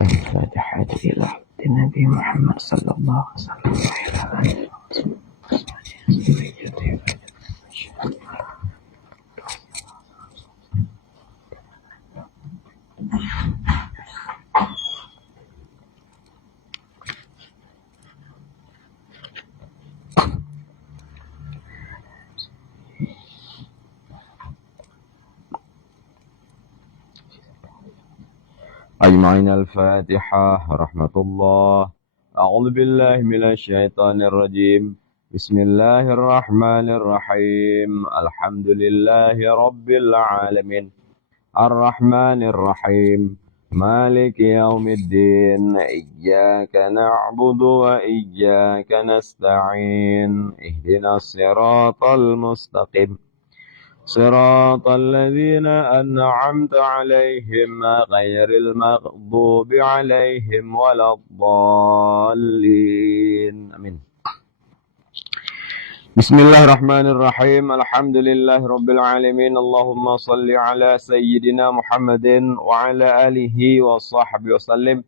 الفاتحة إلى النبي محمد صلى الله عليه وسلم. أجمعين الفاتحة رحمة الله. أعوذ بالله من الشيطان الرجيم. بسم الله الرحمن الرحيم. الحمد لله رب العالمين الرحمن الرحيم مالك يوم الدين إياك نعبد وإياك نستعين اهدنا الصراط المستقيم صراط الذين أنعمت عليهم غير المغضوب عليهم ولا الضالين آمين. Bismillahirrahmanirrahim. Alhamdulillahi rabbil alamin. Allahumma salli ala sayyidina Muhammadin wa ala alihi wa sahbihi wasallim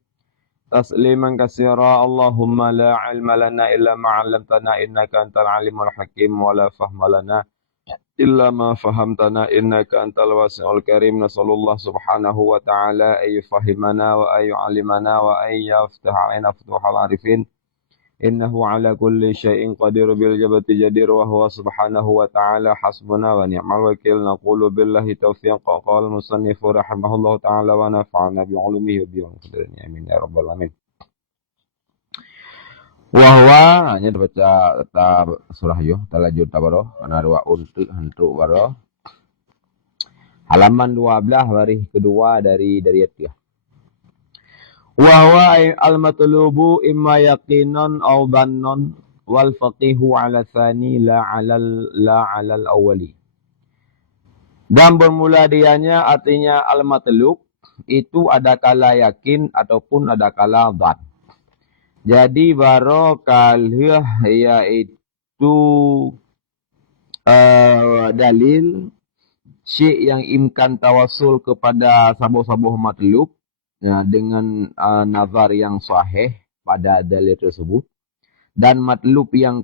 tasliman katsira. Allahumma la ilma lana illa ma 'allamtana innaka antal alimul hakim wa la fahma lana illa ma fahamtana innaka antal wasi'ul karim. Nasallallahu subhanahu wa ta'ala ay fahimana wa ay alimana wa ay yaftah alaina futuhal arifin. Innahu ala kulli syai'in qadir bil jabati jadir wa huwa subhanahu wa ta'ala hasbuna wa ni'mal wakil. Naqulu billahi taufiq. Qala musannifu rahimahullahu ta'ala wa nafa'ana bi 'ulumihi wa bi qadrihi amin ya rabbal alamin. Wahwa hanya baca surah yo talajud tabaro kana dua untuk hantu baro halaman 12 baris kedua dari ayat. Wahwa al-matlubu imma yaqinan aw dhannon wal faqihu ala tsani la 'alal awwali. Dan bermula dianya artinya al-matlub itu ada kala yakin ataupun ada kala dhan. Jadi barokah yaitu dalil syekh yang imkan tawasul kepada sabuh-sabuh matlub ya, dengan nazar yang sahih pada dalil tersebut, dan matlub yang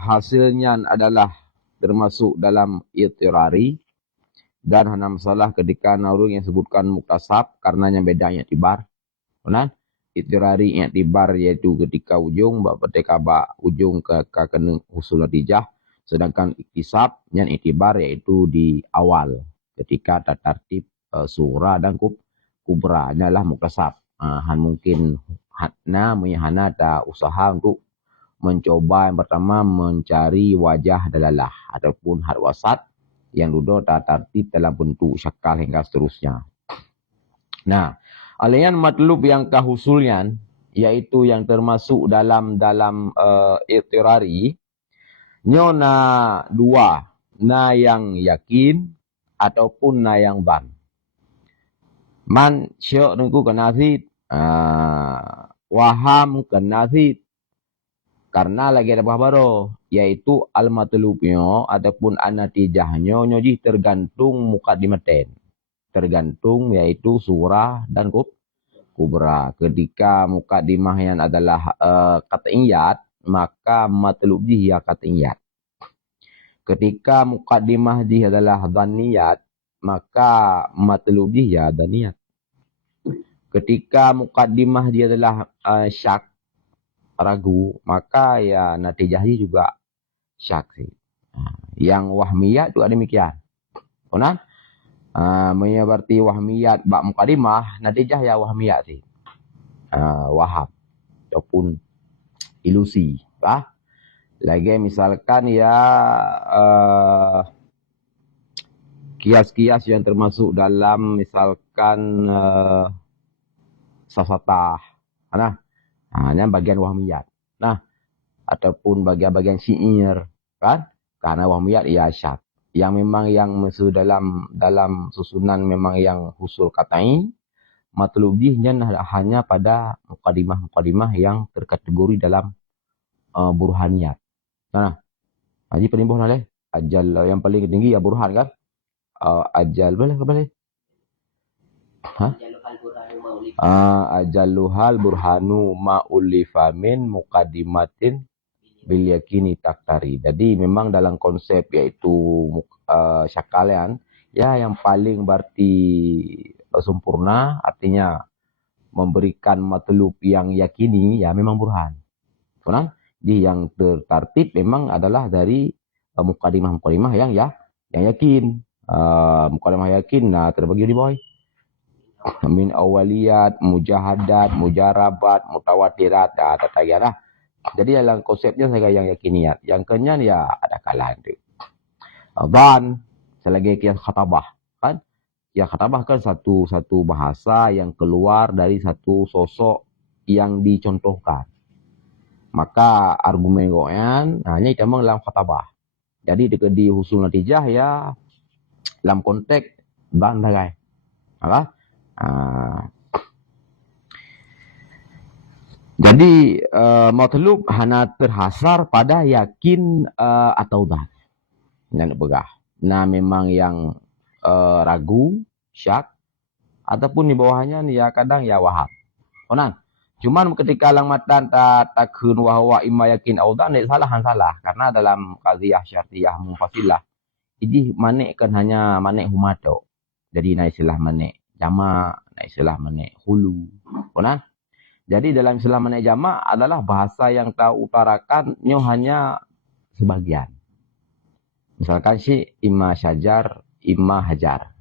hasilnya adalah termasuk dalam itirari, dan hana masalah ketika naurung yang sebutkan muktasab karenanya bedanya tibar. Benar? Itirari yang tibar yaitu ketika ujung ketika ujung ke kena usul natijah, sedangkan iktisab yang itibar yaitu di awal ketika tertib surah dan kubra adalah muktasab. Mungkin hana ada usaha untuk mencoba yang pertama mencari wajah dalalah ataupun had wasat yang duduk tertib dalam bentuk syakal hingga seterusnya. Nah, alian matlub yang kahusulnya yaitu yang termasuk dalam itirari nyona dua, na yang yakin ataupun na yang ban. Man syok nungku kenazid, waham kenazid. Karena lagi ada baru yaitu al-matlubnya ataupun an-natijahnya nyoji tergantung mukaddimaten. Tergantung yaitu surah dan kubra. Ketika mukaddimah yang adalah qat'iyat, maka matlub dia qat'iyat. Ketika mukaddimah dia adalah dhaniyat, maka matlub dia dhaniyat. Ketika mukaddimah dia adalah syak, ragu, maka ya natijahnya juga syak sih. Yang wahmiyat juga demikian. Benar? Berarti wahmiyat bak mukaddimah, natijah ya wahmiyat sih. Waham ataupun ilusi. Lagi misalkan ya kias-kias yang termasuk dalam misalkan sasatah. Hanya bagian wahmiyat. Nah, ataupun bagian-bagian syair, kan? Karena wahmiyat ya syak. Yang memang yang masuk dalam susunan memang yang husul katai, matlubihnya hanya pada mukadimah yang terkategori dalam burhaniyat. Nah, haji penimbuh naleh ajal yang paling tinggi ya burhan kan? Ajal boleh. ajaluhal burhanu ma'ulifamin muqaddimatin bil yakini taktari. Jadi memang dalam konsep yaitu syakalian ya yang paling berarti sempurna, artinya memberikan matlub yang yakini ya memang burhan. Benar? Jadi yang tertartib memang adalah dari mukadimah yang yakin. Mukadimah yakin nah terbagi di bawah. Min awaliyat, mujahadat, mujarabat, mutawatirat, tatayalah. Jadi dalam konsepnya saya yang yakiniat. Yang kenyan ya ada kalaan tu. Dan selagi kias khatabah kan? Ya khatabah kan satu bahasa yang keluar dari satu sosok yang dicontohkan. Maka argumen goyan hanya kita dalam khatabah. Jadi di husul natijah ya dalam konteks dan dagai. Apa? Jadi matlub hanya terhasar pada yakin atau dah. Yang begah. Nah memang yang ragu, syak ataupun di bawahnya ya kadang ya wahab. Onan. Cuman ketika lang matan takhun wahwa imma yakin au dah salah karena dalam qadhiyah syartiyah munfasilah ini manek kan hanya manek humato. Jadi na istilah manek jama, na istilah manek hulu. Onan. Jadi dalam istilah manek jama adalah bahasa yang tahu utarakan nyo hanya sebagian. Misalkan si imma syajar, imma hajar.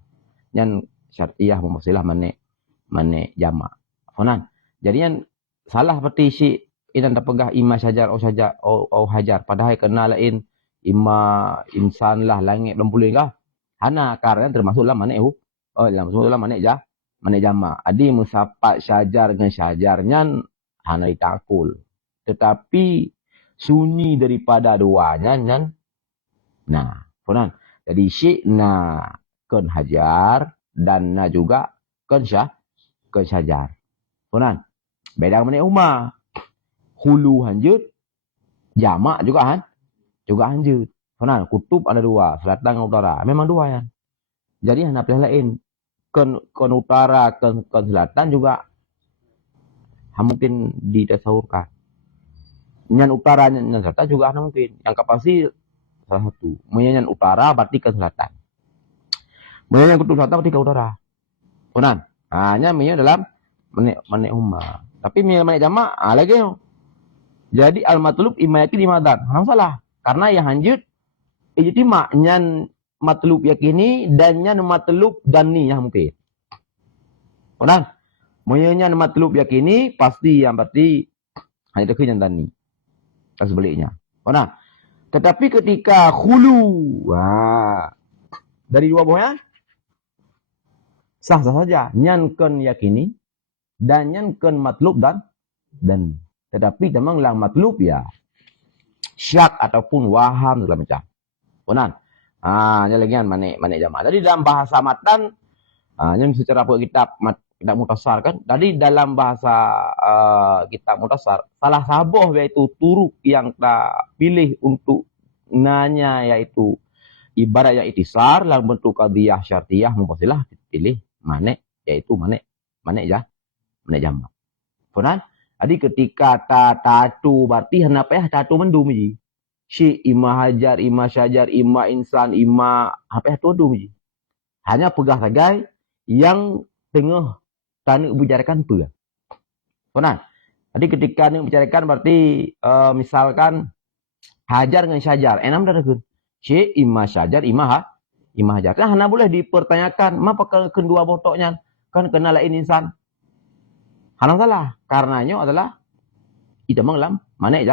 Yang syartiyah munfasilah manek jama. Onan. Jadi yang salah seperti si idan terpegah imma syajar au hajar padahal kena lain imma insan lah langit belum boleh kah hana karena termasuklah manek termasuklah manek jama adi musapat syajar dengan syajarnya hana ditakul tetapi sunyi daripada duanya kan nah punan jadi syik na kan hajar dan na juga kan syajar punan beda manek umma hulu hanjut jamak juga hanjut. Karena kutub ada dua, selatan dan utara. Memang dua ya. Jadi hanya pilihan lain. Kon utara, kon selatan juga mungkin ditasawurkan. Yang utara, yang selatan juga mungkin. Yang kapasi salah satu. Yang utara berarti ke selatan. Yang kutub selatan berarti ke utara. Benar. Hanya dalam manik umma. Tapi manik jamak lagi. Jadi al-matlub imma yakin imma dan. Salah. Karena yang hanjut ijtima nyan matlub yakini dan nyan matlub dani yang mungkin. Benar? Nyan matlub yakini pasti yang berarti hanya itu nyan dani. Dan sebaliknya. Benar? Tetapi ketika khulu dari dua bawahnya sah saja nyan kan yakini dan nyan kan matlub dan tetapi memang lang matlub ya syak ataupun waham segala macam. Benar? Ini lagi kan manik jama'. Jadi dalam bahasa matan, ini secara kitab mutasar kan. Jadi dalam bahasa kitab mutasar, salah sabuh yaitu turuk yang kita pilih untuk nanya yaitu ibarat yang itisar dalam bentuk qadhiyah syartiyah munfasilah pilih manik yaitu manik jama'. Benar? Jadi ketika tatu berarti kenapa ya tatu mendum ji. Si imma hajar, imma syajar, imma insan, imma apa ya tu ji. Hanya pegah sagai yang tengah tanu bicarakan tu. Benar? Jadi ketika tanu bicarakan berarti misalkan hajar dengan syajar, enam dah kun. Si imma syajar, imma hajar. Kan hanya boleh dipertanyakan, apa kedua botoknya kan kena lain insan. Halang salah. Karenanya adalah itu menglam manek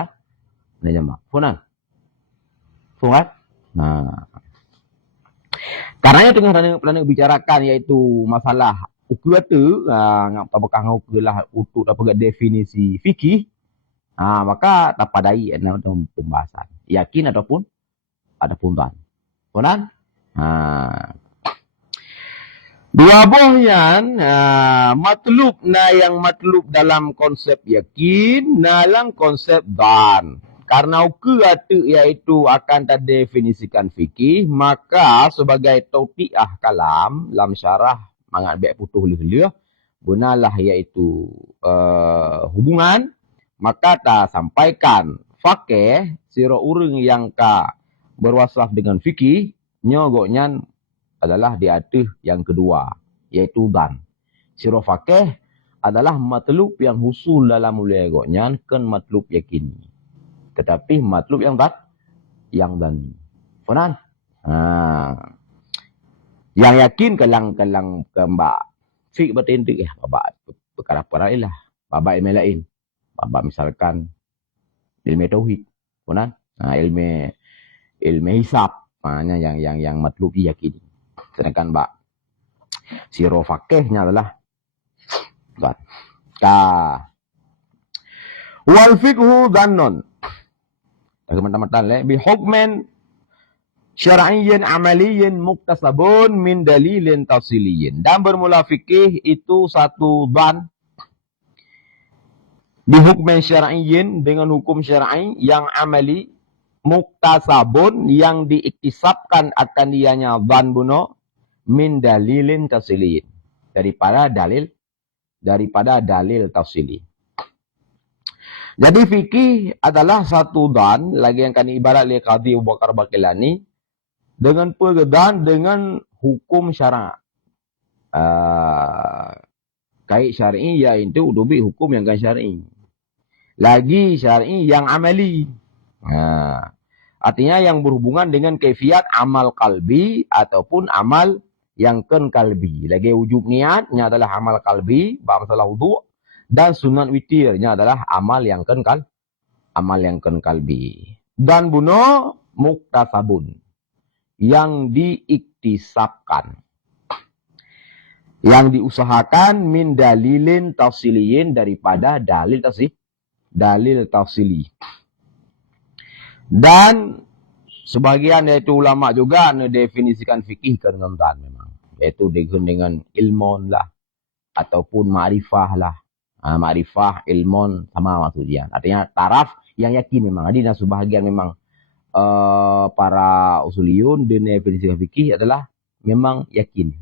jama'. Funan. Nah. Karenanya tengah bicarakan yaitu masalah ukur tu apakah ukur lah untuk dapat definisi fikih. Maka tak padai dalam pembahasan. Yakin ataupun tuan. Funan. Dua bohnya matlub yang matlub dalam konsep yakin dalam konsep dan. Karena ukur yaitu akan terdefinisikan fikih, maka sebagai tauti'ah kalam dalam syarah mangat baik putuh hulu benalah iaitu hubungan, maka ta sampaikan fakih sira urang yang ka berwasaf dengan fikih nyogoknya adalah di atas yang kedua, yaitu dan. Sira fakih adalah matlub yang husul dalam mulai agaknya kan matlub yakini. Tetapi matlub yang dan. Faham? Yang yakin kalang kembak fik batin tu babak perkara-perkara lah. Babak ilmu lain. Babak misalkan ilmu tauhid. Faham? Ilmu hisab. Yang matlub yakini. Sedangkan bak sira fakihnya adalah wal fiqhu dhannun. Teman-teman bi hukmin syar'iyyin amaliyyin muktasabun min dalilin tafsiliyyin. Dan bermula fikih itu satu dhan bi hukmin syar'iyyin dengan hukum syar'i yang amali muktasabun yang diiktisabkan akan dianya dhan buno min dalilin tafsiliyyin. Daripada dalil tafsili. Jadi fikih adalah satu dan lagi yang kami ibarat oleh Qadhi Abu Bakar Baqillani dengan perbedaan dengan hukum syarak. Kait syar'i iaitu udubi hukum yang kan syar'i. Lagi syar'i yang amali. Artinya yang berhubungan dengan kaifiat amal qalbi ataupun amal yang kan kalbi. Lagi wujub niatnya adalah amal kalbi, bab masalah wudu, dan sunat witirnya adalah amal yang kan kalbi. Dan buno muktasabun yang diiktisabkan. Yang diusahakan min dalilin tafsiliyin daripada dalil tafsili. Dan sebagian yaitu ulama juga mendefinisikan fikih dengan dan memang. Yaitu dengan ilmon lah. Ataupun ma'rifah lah. Ma'rifah, ilmon sama maksudnya. Artinya taraf yang yakin memang. Jadi sebahagian memang para usuliyun definisikan fikih adalah memang yakin.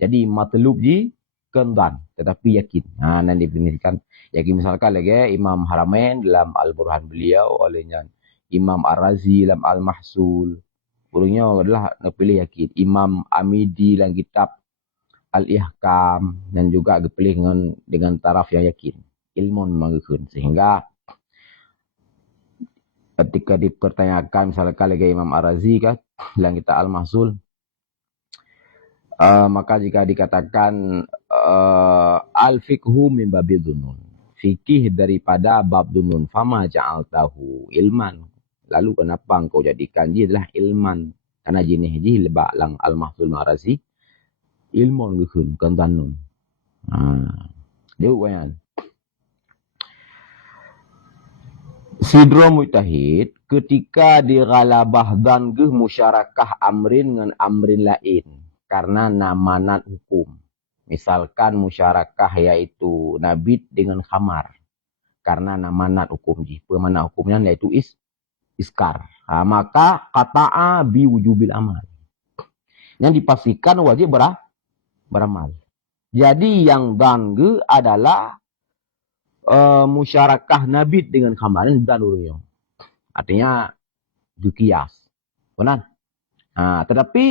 Jadi matlub ji kendan. Tetapi yakin. Dan definisikan yakin. Misalkan lagi Imam Haramain dalam Al-Burhan beliau olehnya. Imam Ar-Razi dalam Al-Mahsul. Burungnya adalah pilih yakin. Imam Amidi dalam kitab Al-Ihkam. Dan juga pilih dengan taraf yang yakin. Ilmu memang yakin. Sehingga ketika dipertanyakan misalkan lagi Imam Ar-Razi kan. Dalam kitab Al-Mahsul. Maka jika dikatakan Al-Fiqhu min babi dunun. Fikih daripada bab dunun. Fama ja'altahu ilman. Lalu kenapa engkau jadikan dia adalah ilman? Karena jenis ji lebak lang Al-Mahsul Ma'razi. Ilmun gehun, kentanun. Dia uwayan. Sidro mujtahid ketika dighalabah dan geh musyarakah amrin dengan amrin lain. Karena namanat hukum. Misalkan musyarakah yaitu nabit dengan khamar. Karena namanat hukum ji. Pemanat hukumnya yaitu iskar. Maka kata'a bi wujubil amal. Yang dipastikan wajib beramal. Jadi yang dangge adalah musyarakah nabit dengan khamar dan urunyo. Artinya dukias. Benar? Tetapi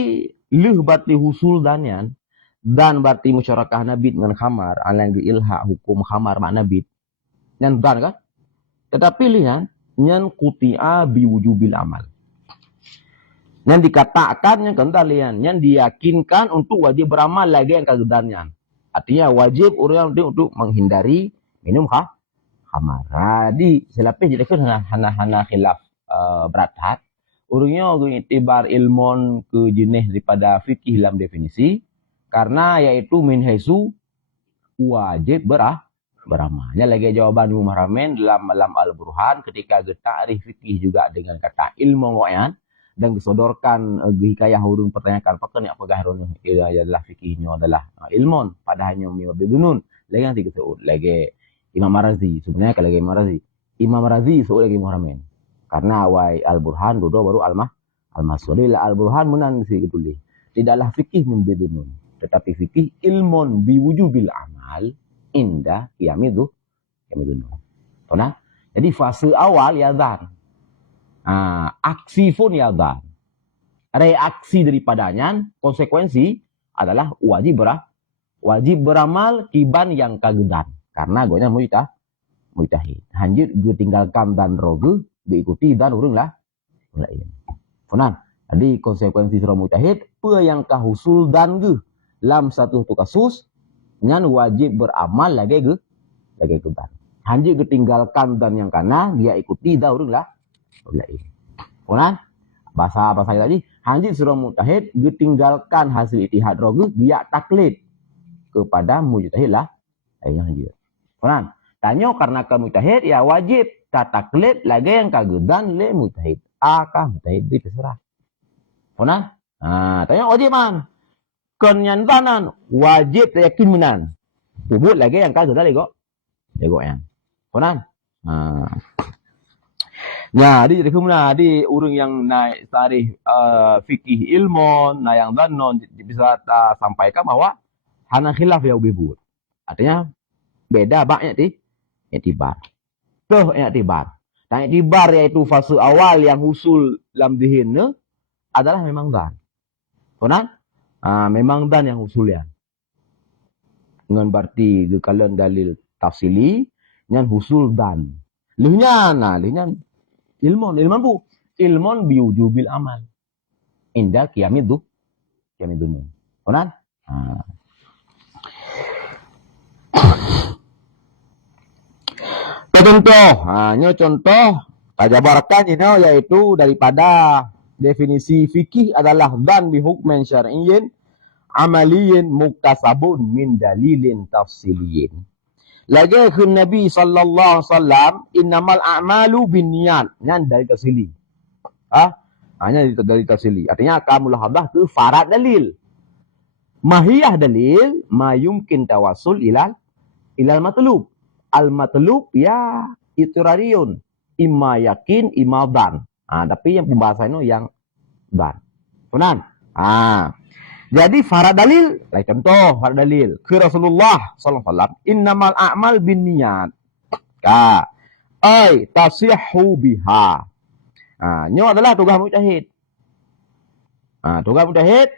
leh berarti husul danyan dan berarti musyarakah nabit dengan khamar yang diilha hukum khamar mak nabit. Yang dan kan? Tetapi lihat yang kuti'a biwujubil amal. Yang dikatakan yang kendalian, yang diyakinkan untuk wajib beramal lagi yang kagedannya. Artinya wajib orang untuk menghindari minum khamar. Jadi selapis jadi kan hana khilaf berat. Orangnya itibar ilmon ke jenis daripada fikih dalam definisi karena yaitu min haisu wajib beramal. Ini lagi jawaban Imam Haramain dalam Al-Burhan ketika ta'rif fikih juga dengan kata ilmu ngoyan dan disodorkan hikayah urung pertanyakan apakah ni apakah harun adalah fikihnya adalah ilmun padahal mi bidunun lagi yang tiga seud lagi Imam Razi sebenarnya kalau lagi Imam Razi seud lagi Imam Haramain karena awai Al-Burhan dulu baru Al-Mahsuri Al-Burhan menan si gitu tidaklah fikih min bidunun Tetapi fikih ilmun biwujubil amal indah qiyamidun. Nah, jadi fase awal ya dan. Aksi pun ya dan. Reaksi daripadanya, konsekuensi adalah wajib beramal kiban yang kagedan. Karena gonya mujtahid. Hanjir ge tinggalkan dan roge, diikuti dan urung lah lain. Funan. Jadi konsekuensi surah mujtahid, pe yang kahusul dan ge lam satu tu kasus ngan wajib beramal lagi keban. Hanjir ge tinggalkan dan yang kana dia ikuti dan urung lah lain. Funan. Bahasa tadi, hanjir surah mujtahid ge tinggalkan hasil ijtihad roge dia taklid kepada mujtahid lah lain hanjir. Funan. Tanyo karena ke mujtahid ya wajib taklid lagi yang kagedan le mujtahid. Kah mujtahid di terserah. Funan. Tanyo wajib man. Kenyantanan wajib yakin menan. Tubut lagi yang kagedan lego yang. Funan. Nah, di jadi kumna di urang yang naik tarikh fikih ilmu, nah yang danon bisa sampaikan bahwa hana khilaf ya ubibut. Artinya beda banyak i'tibar. Tuh i'tibar. Dan i'tibar yaitu fase awal yang husul dalam dihinna adalah memang dan. Benar? Memang dan yang husulnya. Dengan berarti kalian dalil tafsili nyan husul dan. Lihnya ilmun bu. Ilmun biujubil amal. Indah qiyamidun. Benar? Contoh tajabarkan yaitu daripada definisi fikih adalah dan bihukmin syar'iyyin amaliyin muktasabun min dalilin tafsiliyin. Lagi ke Nabi sallallahu alaihi wasallam innamal a'malu binniyat. Nyan dari tafsili. Hanya dari tafsili. Artinya kamu mulahadzah tu farad dalil. Mahiyah dalil ma yumkin tawassul ilal matlub. Al-matlub ya itirariun. Imma yakin, imma dan. Tapi yang pembahasan itu yang dan. Benar? Jadi farad dalil, contoh farad dalil ke Rasulullah sallallahu alaihi wasallam, innamal a'mal binniyat. Ai tasihhu biha. Ini adalah tugas mujtahid. Tugas mujtahid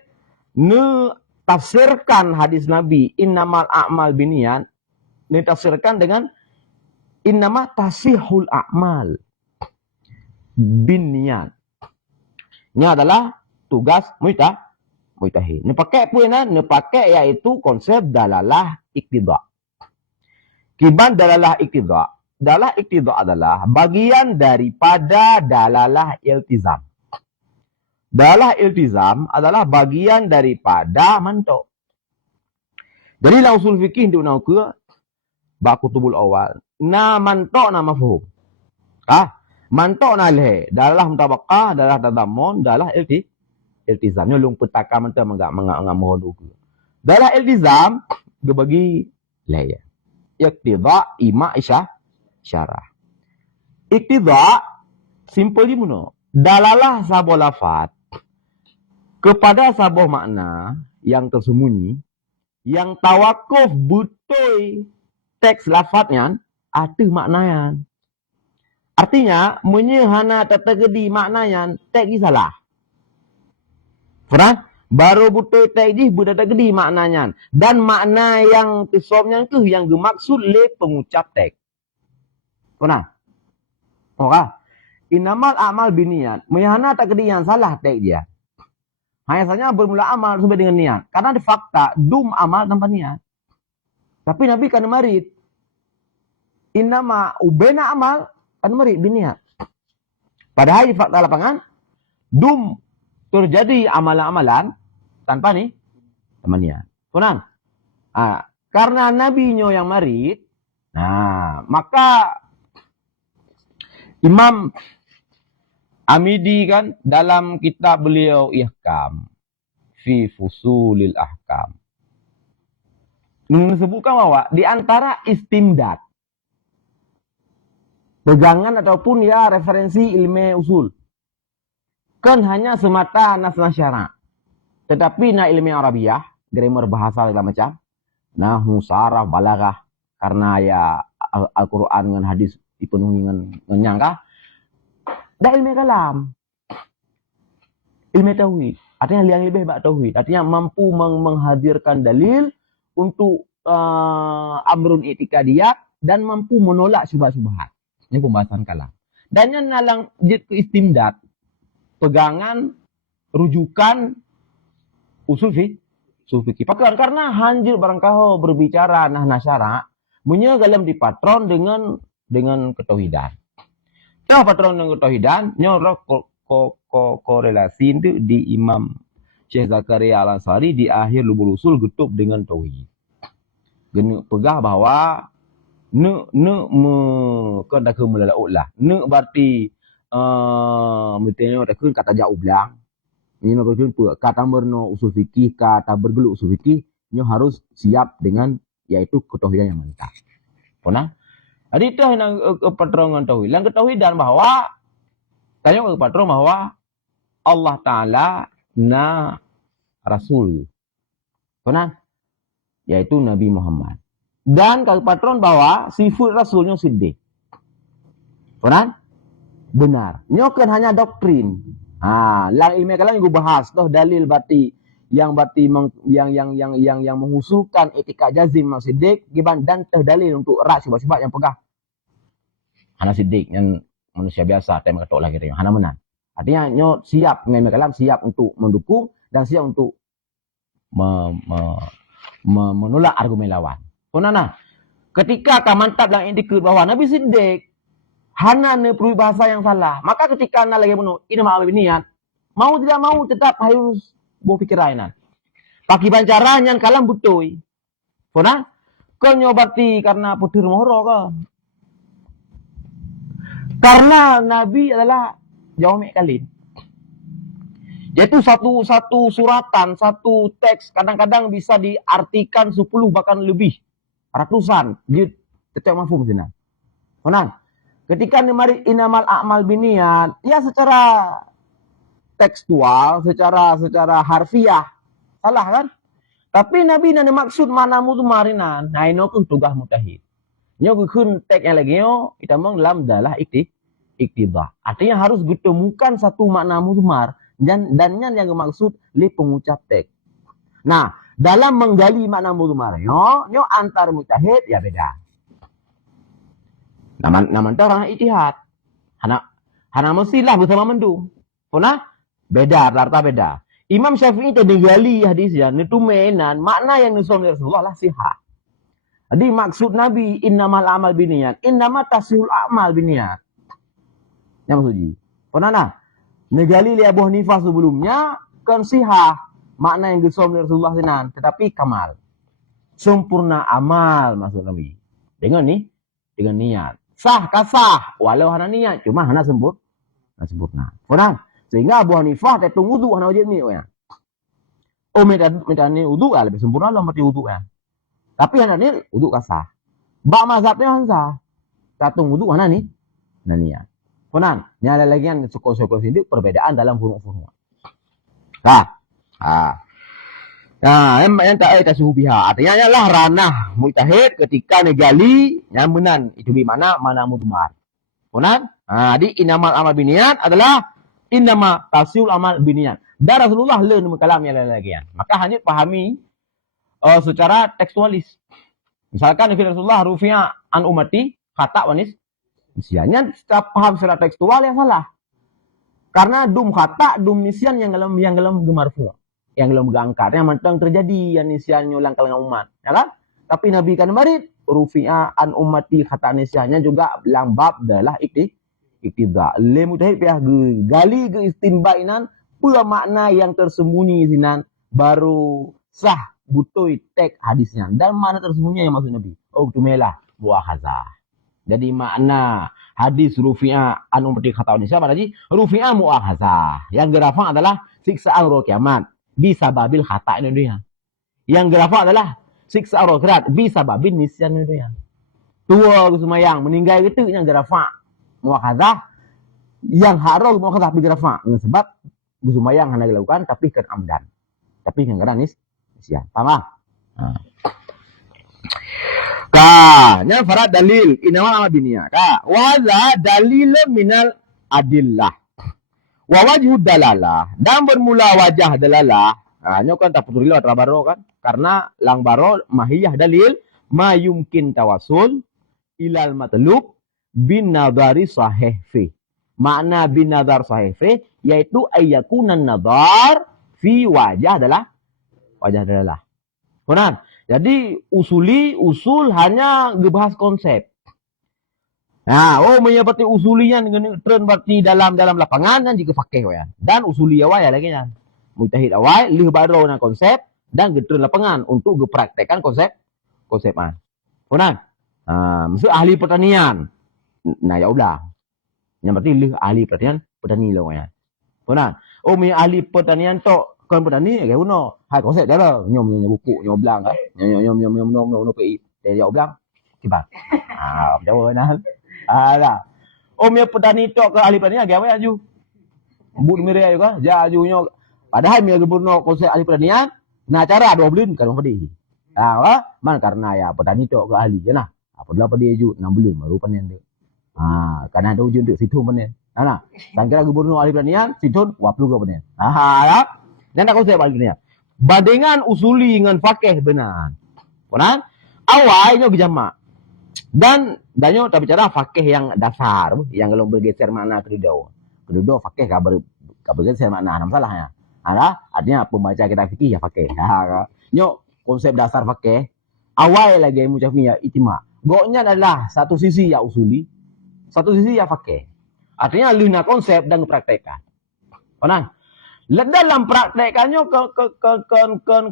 tafsirkan hadis Nabi innamal a'mal binniyat, ditafsirkan dengan innama tasihul a'mal binniyat. Ini adalah tugas mujtahid. Ini pakai yaitu konsep dalalah iktida. Kiban dalalah iktida. Dalalah iktida adalah bagian daripada dalalah iltizam. Dalalah iltizam adalah bagian daripada mantok. Jadi la usul fikih di ke bakutubul awal. Na mantok na mafhum. Mantok na leh. Dalalah mutabaqah, dalalah tadammun, dalalah iltizam. Nyolong petaka mentah menggak mohon uku. Dalalah iltizam bagi leh. Iktida ima isyarah. Iktida simple di muno. Dalalah sabuh lafaz kepada sabuh makna yang tersembunyi yang tawakuf betul teks lafaznya ada maknanya. Artinya menyehana tergedi maknanya teks salah. Pernah? Baru betul teks ini sudah tergedi maknanya. Dan makna yang tersomnya itu yang dimaksud oleh pengucap teks. Pernah? Innamal a'mal biniyat. Menyehana tergedi yang salah teks dia. Hanya saja bermula amal sampai dengan niat. Karena di fakta dum amal tanpa niat. Tapi Nabi kan marid. Innama ubena amal kan marid biniat. Padahal di fakta lapangan dum terjadi amalan-amalan tanpa niat. Tenang. Karena Nabi nyo yang marid, maka Imam Amidi kan dalam kitab beliau Ihkam fi Fusulil Ahkam menyebutkan bahwa di antara istimdad pegangan ataupun referensi ilmu usul kan hanya semata nas syarak, tetapi ilmu Arabiah grammar bahasa segala macam. Nahwu, saraf, balaghah. Karena ya Al-Quran dengan hadis dipenuhi dengan nyangka. Dan ilmu kalam. Ilmu tauhid. Artinya yang lebih bak tauhid. Artinya mampu menghadirkan dalil untuk amrun i'tikadiyah dan mampu menolak syubhat-syubhat. Ini pembahasan kalam. Dan yang ngalang istimdad, pegangan, rujukan usul fikih. Pakai karena hanjir barang kau berbicara nah nasyara, menyegalam di patron dengan ketauhidan. Nah, patron dengan ketauhidan, nyorok korelasi itu di Imam Syekh Zakaria Al-Ansari di akhir Lubul Usul getup dengan tauhid. Gena pegah bahwa kena ke melalaut lah. Berarti mestinya ada kata jauh belang. Ini berarti kata berno usul fikih, kata bergeluk usul fikih, nyo harus siap dengan yaitu ketauhidan yang mantap. Pernah? Jadi itu yang kepatronan tauhid. Yang ketauhidan bahwa tanya ke patron bahwa Allah Ta'ala na Rasul. Pernah? Yaitu Nabi Muhammad. Dan kalau patron bahwa sifat Rasulnya siddiq. Pernah? Benar. Nyokan hanya doktrin. Lang ilmu kalam yang gue bahas toh dalil bati yang mengusulkan etika jazim yang siddiq giban dan teh dalil untuk rak sebab yang pegah. Hana siddiq yang manusia biasa tema ketok lagi dia. Hana menang. Artinya nyo siap ilmu kalam siap untuk mendukung dan siap untuk menolak argumen lawan. Punana, ketika kau mantap lang indikir bahwa Nabi Siddiq hana perlu bahasa yang salah, maka ketika anda lagi bunuh ini maaf niat, mau tidak mau tetap harus buat pikiran. Paki bancaran yang kalam butoi. Puna, kau nyobati karena putir mohoro kau. Karena Nabi adalah jawami kalin. Yaitu satu suratan, satu teks kadang-kadang bisa diartikan 10 bahkan lebih. Ratusan. Dia tetap mafhum sini. Benar. Ketika mari inamal a'mal biniat, ya secara tekstual, secara harfiah salah kan? Tapi Nabi nana maksud mana mutu marinan. Nah ini ku tugas mutahid. Nyo kun tek yang lagi yo kita mong dalam dalah iktidah. Artinya harus ditemukan satu makna mudmar dan yang maksud li pengucap tek. Nah, dalam menggali makna mudmar nyo antar mujtahid ya beda. Nama orang ijtihad. Hana mestilah bersama mendung. Pernah? Beda, rata beda. Imam Syafi'i itu digali hadisnya, itu mainan makna yang nusul Rasulullah lah sihah. Jadi maksud Nabi innamal amal biniyat, innama tasihul amal biniyat. Yang maksudnya. Pernah nah? Negali li Abu Hanifah sebelumnya kan sihah. Makna yang disom dari Rasulullah sinan, tetapi kamal. Sempurna amal maksud Nabi. Dengan niat. Sah kasah, walau hana niat, cuma hana sempurna. Pernah? Sehingga Abu Hanifah tetung wudu hana wajib ni ya. Oh minta ni wudu lebih sempurna lah mati wudu ya. Tapi hana ni wudu kasah. Bak mazhabnya hansa. Tetung wudu hana niat. Pernah? Ni ada lagi yang suku-suku sini perbedaan dalam huruf-huruf. Nah, yang tak ada suhubiha. Artinya lah ranah mujtahid ketika negali yang menan. Itu di mana mudmar. Benar? Jadi inamal amal biniat adalah inama tasyul amal biniat. Dan Rasulullah le kalam yang lagi. Maka hanya pahami secara tekstualis. Misalkan Rasulullah rufi'a an umati kata wanis. Nisyannya paham secara tekstual yang salah. Karena dum kata, dum nisyan yang dalam gemarfu. Yang dalam gangkar. Yang mentang terjadi yang nisyan nyulang kalangan umat. Ya kan? Tapi Nabi kan barit. Rufi'a an umati kata nisyannya juga bilang bab adalah iktidak. Le mutahid pihak gali ke istimbainan. Pula makna yang tersembunyi sinan. Baru sah butoi tek hadisnya. Dan mana tersembunyi yang maksud Nabi. Oh tumelah buah khazah. Jadi makna hadis rufi'a an umati kata nisyan. Mana lagi? Rufi'a mu'akhazah. Yang gerafang adalah siksaan roh kiamat. Bisa babil kata Indonesia. Yang gerafang adalah siksa roh kerat. Bisa babil nisyan Indonesia. Tua semayang meninggal itu yang gerafang mu'akhazah. Yang haram mu'akhazah bi gerafang. Sebab semayang hanya dilakukan tapi kan amdan. Tapi kan kena Sian. Paham ah? Nya farad dalil inawan ama binia. Wala dalil minal adillah. Wa wajhu dalalah. Dan bermula wajah dalalah. Nyo kan tak putul lewat baro kan. Karena lang baro mahiyah dalil ma yumkin tawasul ilal matlub bin nadari sahih fi. Makna bin nadar sahih fi yaitu ayyakunan nadar fi wajah dalalah. Benar? Jadi usul hanya ngebahas konsep. Nah, menyebabkan usulinya dengan trend berarti dalam lapangan dan jika fakih ya. Dan usuli awal ya lagi nya. Mujtahid awal lih baru na konsep dan getren lapangan untuk gepraktekkan konsepan. Benar? Maksud ahli pertanian. Nah, ya udah. Yang berarti lih ahli petani lah ya. Benar? Ahli pertanian tok kon petani kayak uno. Hai konsep dia lah. Nyom buku, nyom blang kan. Nyom PI. Dia jawab blang. Kibar. Jawab nah. Lah. Punya petani tok ke ahli pertanian gawe aju. Bud mirai juga, jajunya. Padahal dia gubernur konsep ahli pertanian, nah cara 2 bulan kan padi. Man karena ya petani tok ke ahli je nah. Apa dah padi aju 6 bulan baru panen dia. Karena ada ujian untuk situ panen. Nah. Sangkira gubernur ahli pertanian, situ 20 ke panen. Lah. Dan tak konsep ahli pertanian. Bandingan usuli dengan fakih benar. Benar? Awalnya berjamaah. Dan danyo tapi cara fakih yang dasar, yang kalau bergeser makna kedua fakih kabar bergeser makna ada masalahnya. Artinya pembaca kita fikih ya fakih. Nyo konsep dasar fakih awal lagi ilmu Syafi'iyah ijma. Goknya adalah satu sisi ya usuli, satu sisi ya fakih. Artinya luna konsep dan praktekkan. Benar? Dalam praktekannya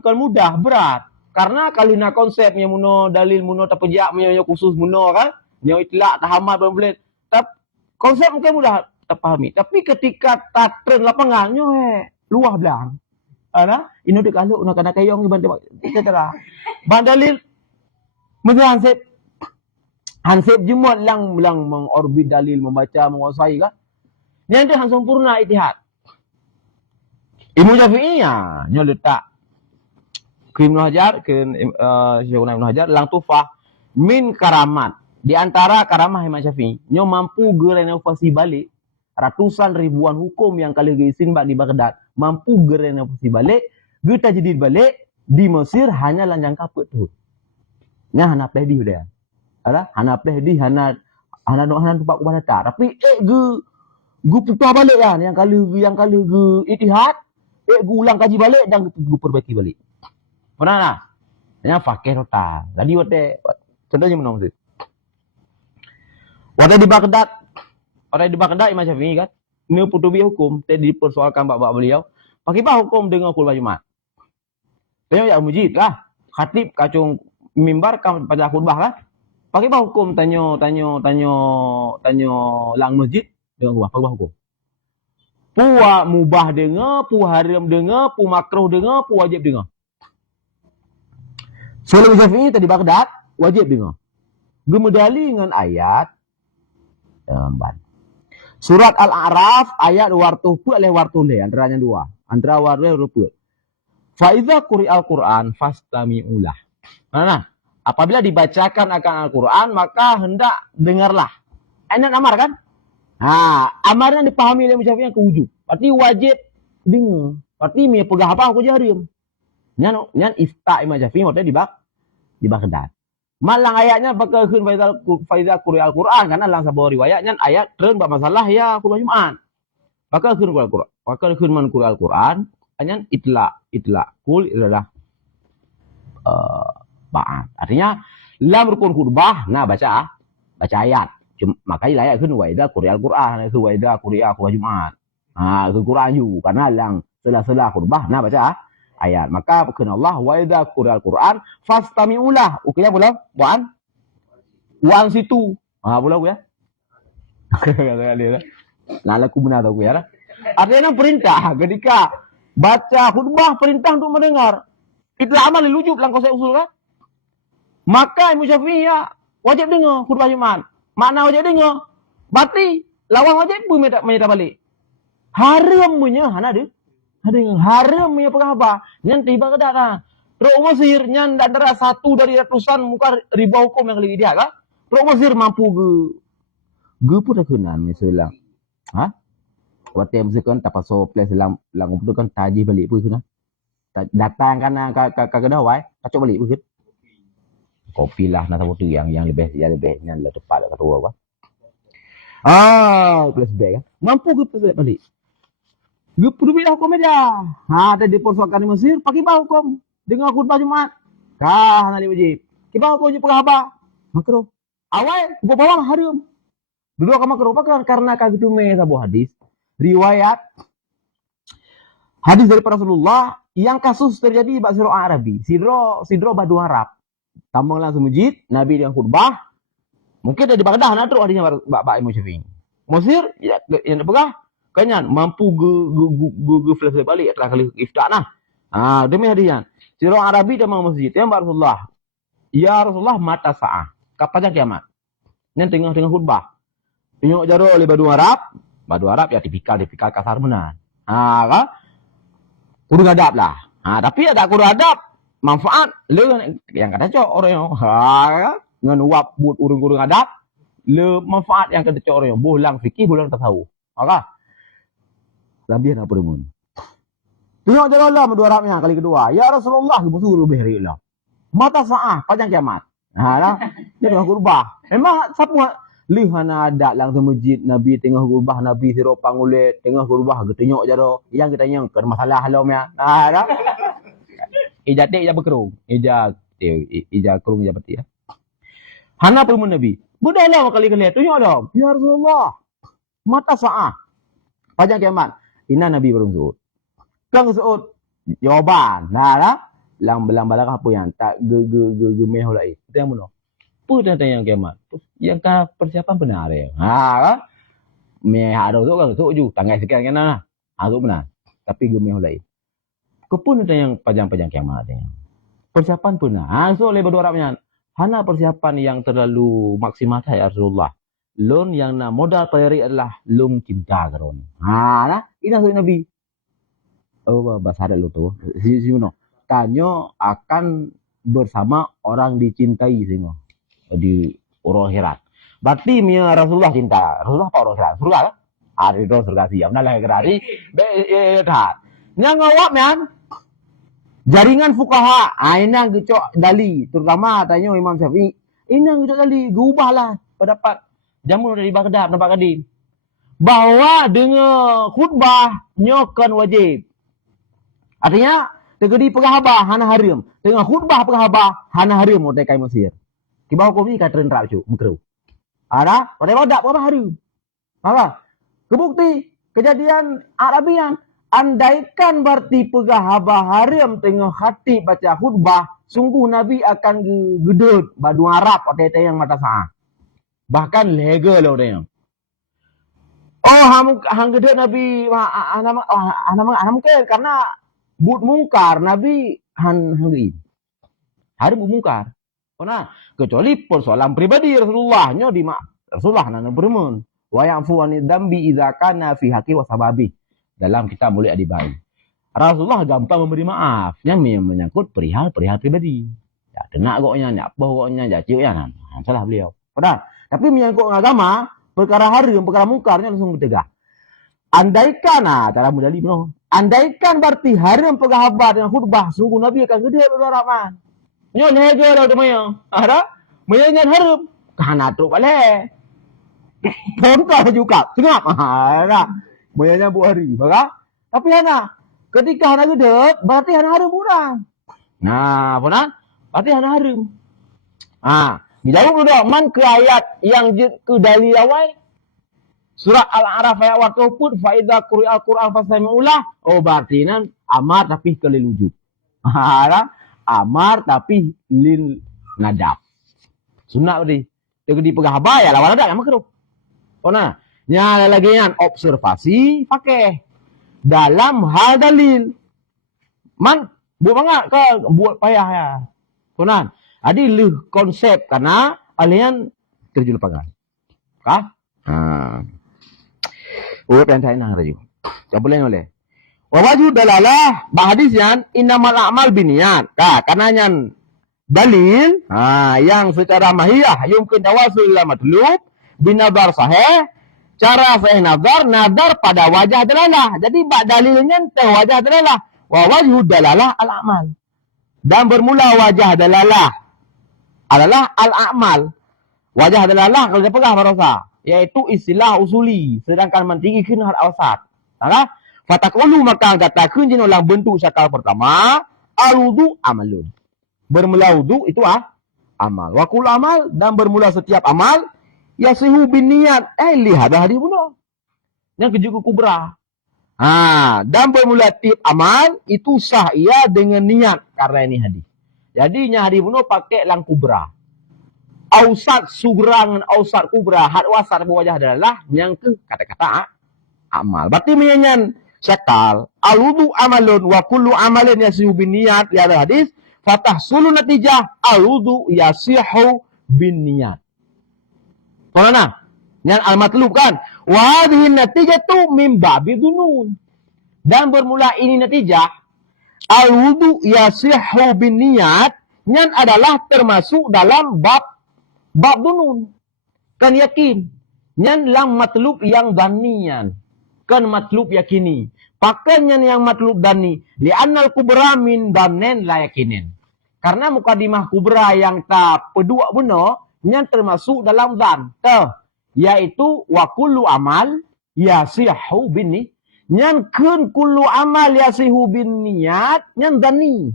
ke mudah berat. Karena kalina konsepnya muno dalil muno tapejak muno khusus muno kan nyo itlak tahamat boleh tapi konsep mungkin mudah terpahami tapi ketika tatren lapangan nyo luah belang ini dik kalau nak kena kayong bantu kita cara bandalil mungkin hansip jemut lang mengorbit dalil membaca menguasai kan yang itu sempurna ijtihad Imam Syafi'iyah nyo letak Ibnu Hajar, Syekhuna Ibnu Hajar, lang tufah min karamat. Di antara karamah Imam Syafi'i, nyo mampu gerenovasi balik ratusan ribuan hukum yang kali gisin di Baghdad, mampu gerenovasi balik, kita jadi balik di Mesir hanya lanjang kaput tu. Nya hana pleh udah. Hana pleh hana tempat kepada tak. Tapi gu putar balik kan yang kali gu ijtihad, gu ulang kaji balik dan gu perbaiki balik. Pernah lah. Ini fakir total. Jadi contohnya menang tu. Waktu di Baghdad Imam Syafi'i kan, ini putubi hukum, tadi dipersoalkan bapak beliau. Pakai apa hukum dengan khutbah Jumat? Tanya ya mujid lah. Khatib kacung mimbar pada khutbah kan? Pakai apa hukum tanya lang masjid dengan khutbah? Pakai hukum. Puak mubah dengar, pu haram dengar, pu makruh dengar, pu wajib dengar. Sebelum Syafi'i tadi Baghdad wajib dengar. Gemedali dengan ayat Surat Al-A'raf ayat wartuh pu oleh wartuh le antaranya dua. Antara wartuh rupa. Fa idza quri'al Qur'an fastami'ulah. Nah, apabila dibacakan akan Al-Qur'an maka hendak dengarlah. Ayat amar kan? Amarnya dipahami oleh Syafi'i ke wujud. Berarti wajib dengar. Berarti me pegang apa aku jarim. Nyan ifta Imam Syafi'i waktu di Baghdad. Malang ayatnya bakal khun faizal quri'al Qur'an karena lang sabar riwayatnya ayat keren masalah ya khutbah Jumat. Bakal khun Qur'an. Bakal khun man Qur'al Qur'an hanya itla kul adalah ba'at. Artinya lam rukun khutbah baca ayat. Maka ayat khun waida quri'al Qur'an itu waida quri'a khutbah Jumat. Itu Qur'an ju karena lang sela-sela khutbah baca ayat. Maka kena Allah wa idza quri'al Qur'an fastami'ulah. Ukilnya pula buan situ. Pula ya. Lalaku benar tahu ya. Artinya perintah ketika baca khutbah perintah untuk mendengar. Itulah amal lujub lang konsep usul kan. Maka Imam Syafi'i wajib dengar khutbah Jumat. Makna wajib dengar. Berarti lawan wajib pun menyata balik. Haramnya hana ada. Haram punya perkara. Nanti Baghdad lah. Teruk Mesir nyan antara satu dari ratusan muka ribu hukum yang lagi dia kan. Teruk Mesir mampu ge pun dah kena misalnya. Ha? Waktu yang Mesir kan tak pasal place lang tu kan taji balik pun kena. Datang kan ke kedai, kacau balik pun. Kopi lah nak tu yang lebih yang tepat lah kata apa. Flashback kan. Mampu ke flashback balik. Dia perlu bilang hukum aja. Tadi persoalan di Mesir, pakai bau hukum. Dengar khutbah Jumat. Nanti wajib. Kita hukum je penghabar. Makruh. Awal, gua bawa haram. Dulu akan makruh. Karena kagak tu sebuah hadis. Riwayat. Hadis dari Rasulullah. Yang kasus terjadi di Sidro Arabi. Sidro Badu Arab. Tambang langsung masjid. Nabi yang khutbah. Mungkin dari Baghdad nak terus hadisnya Pak Imam Syafi'i. Mesir yang dipegah kanyan mampu ge flashback balik telah kali iftar nah. Demi hadisnya. Sidro Arabi dan masjid yang Rasulullah. Ya Rasulullah mata sa'ah. Kapan kiamat? Yang tengah khutbah. Tengok jaro oleh Badu Arab. Badu Arab ya tipikal kasar benar. Kan? Kudu adab lah. Tapi ada kudu adab. Manfaat le yang kata cok orang yang ngan uap buat urung-urung adab le manfaat yang kata cok orang yang bolang fikih bolang tasawuf. Maka lebih nak permun. Tengok jalan Allah Badu Arabnya kali kedua. Ya Rasulullah betul lebih hari Allah. Mata sa'ah panjang kiamat. Dia tengah khutbah. Memang siapa lihana ada langsung masjid Nabi tengah khutbah Nabi siro pangulit tengah khutbah tengok jaro yang kita yang ke masalah halamnya. Ijat berkerung. Ijat kerung ijat peti ya. Hana pun Nabi. Budahlah kali-kali tengok dah. Ya Rasulullah. Mata sa'ah panjang kiamat. Ina Nabi berungsut. Kang suut jawaban. Lang belang-belang apa yang tak gemeh lain. Itu yang mana? Apa yang kiamat? Yang persiapan benar ya. Kan? Meh ada tu kan tu ju tanggai sekian kan tu benar. Tapi gemeh lain. Kepun itu yang panjang-panjang kiamat ya. Persiapan benar. So oleh Badu Arabnya. Hana persiapan yang terlalu maksimal ya Rasulullah. Lon yang na modal payari adalah lung cinta karon. Ini maksud Nabi. Bahasa ada lu tu. Si Tanyo akan bersama orang dicintai sehingga di orang akhirat. Berarti Mia Rasulullah cinta. Rasulullah apa orang akhirat? Surga kan? Hari itu surga siap. Nah lah kerari. Yang ngawak man. Jaringan fukaha. Ini yang gecok dali. Terutama tanya Imam Syafi'i. Ini yang gecok dali. Gubahlah pendapat. Jamun dari Baghdad, nampak kadim. Bahawa dengan khutbah nyokan wajib. Artinya, tegedi penghabar hana haram. Dengan khutbah penghabar hana haram mau tekai Mesir. Kiba hukum ni kata renrak cu, mengkeru. Ada, pada Baghdad berapa haram. Maka, kebukti kejadian Arabian. Andaikan berarti penghabar haram tengah hati baca khutbah, sungguh Nabi akan gedut Badu Arab atau yang mata sa'ah. Bahkan lega lah orang yang. Hang gede Nabi mungkin karena but mungkar Nabi hangin. Hari but mungkar. Karena kecuali persoalan pribadi Rasulullahnya di Rasulullah nana bermun. Wa ya'fu anid dambi idza kana fi haqqi wa sababi. Dalam kita mulai adibai. Rasulullah gampang memberi maaf yang menyangkut perihal pribadi. Ya tenak koknya, ya apa koknya, ya ciuk ya nan. Salah beliau. Padahal tapi menyangkut agama, perkara haram, perkara mungkarnya langsung bertegak. Andaikan, cara mudali benar. Andaikan berarti haram penghabar dengan khutbah, sungguh Nabi akan gede berdoa. Nyo lega dah temannya. Ada? Menyanyian haram. Kahana tu balik. Contoh juga. Tengok. Ada. Menyanyian buat hari. Maka? Tapi Hana, ketika Hana gede, berarti Hana haram kurang. Nah, apa berarti Hana haram. Dijawab dulu man ke ayat yang ke dalil awal surah Al-A'raf ayat waktu pun faida qur'al Quran fasami'ulah. Berarti nan amar tapi kelilujub. Amar tapi lil nadab. Sunat tadi. Dia di pegah ya lawan nadab yang makruh. Nyala lagi yang observasi pakai dalam hal dalil. Man buat banget ke buat payah ya. Adi leh konsep karena alian terjun lapangan. Kah? Yang saya nak raju. Tak boleh oleh. Wa wajhu dalalah bahadis yan innamal a'mal binniat. Karena yan dalil yang secara mahiyah yumkin tawasul ila matlub binadar sahih. Cara sahih nadar pada wajah dalalah. Jadi dalilnya teh wajah dalalah. Wa wajhu dalalah al-a'mal. Dan bermula wajah dalalah adalah al-a'mal. Wajah dalalah kalau dia pegang marosa, yaitu istilah usuli. Sedangkan mantiqi hal awsat. Fatakulu maka katakan jenis ulang bentuk syakal pertama, al-wudu amalun. Bermula wudu itu amal. Wakul amal dan bermula setiap amal yasihu bin niat. Lihat hadis bunuh. Yang kejuku kubra. Dan bermula tiap amal itu sah ia dengan niat karena ini hadis. Jadi hadis bunuh pakai lang kubra. Ausat sugrang ausat kubra had wasat wajah adalah yang ke kata-kata amal. Berarti menyanyian syakal al-wudu amalun wa kullu amalin yasihu bin niat lihat hadis fatahsulu natijah al-wudu yasihu bin niat. Mana? Yang al-matlub kan. Wa hadhihi natijatu min babi dunun. Dan bermula ini natijah al-wudu yasihu bin niat yang adalah termasuk dalam bab dunun. Kan yakin. Yang lang matlub yang danian. Kan matlub yakini. Pakainya yang matlub dani. Li'annal kubra min danen la yakinin. Karena mukadimah kubra yang tak pedua benar yang termasuk dalam dan yaitu wa kullu amal yasihu binni yang kun kullu amal yasihu bin niat yang dani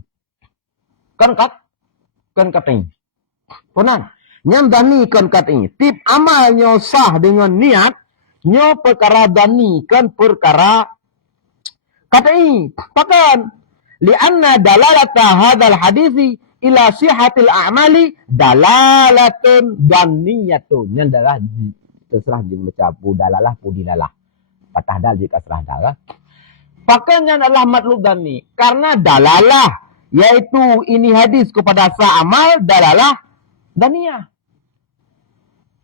kan kating penan yang dani kan kating tip amal nyo sah dengan niat nyo perkara dani kan perkara kating pakan lianna dalalata hadal hadisi ila sihatil a'mali dalalatun daniyatun. Yang adalah terserah jin baca dalalah pudilalah. Patah dal jika serah dal. Pakainya adalah matlub dani. Karena dalalah yaitu ini hadis kepada sa'amal dalalah daniyah.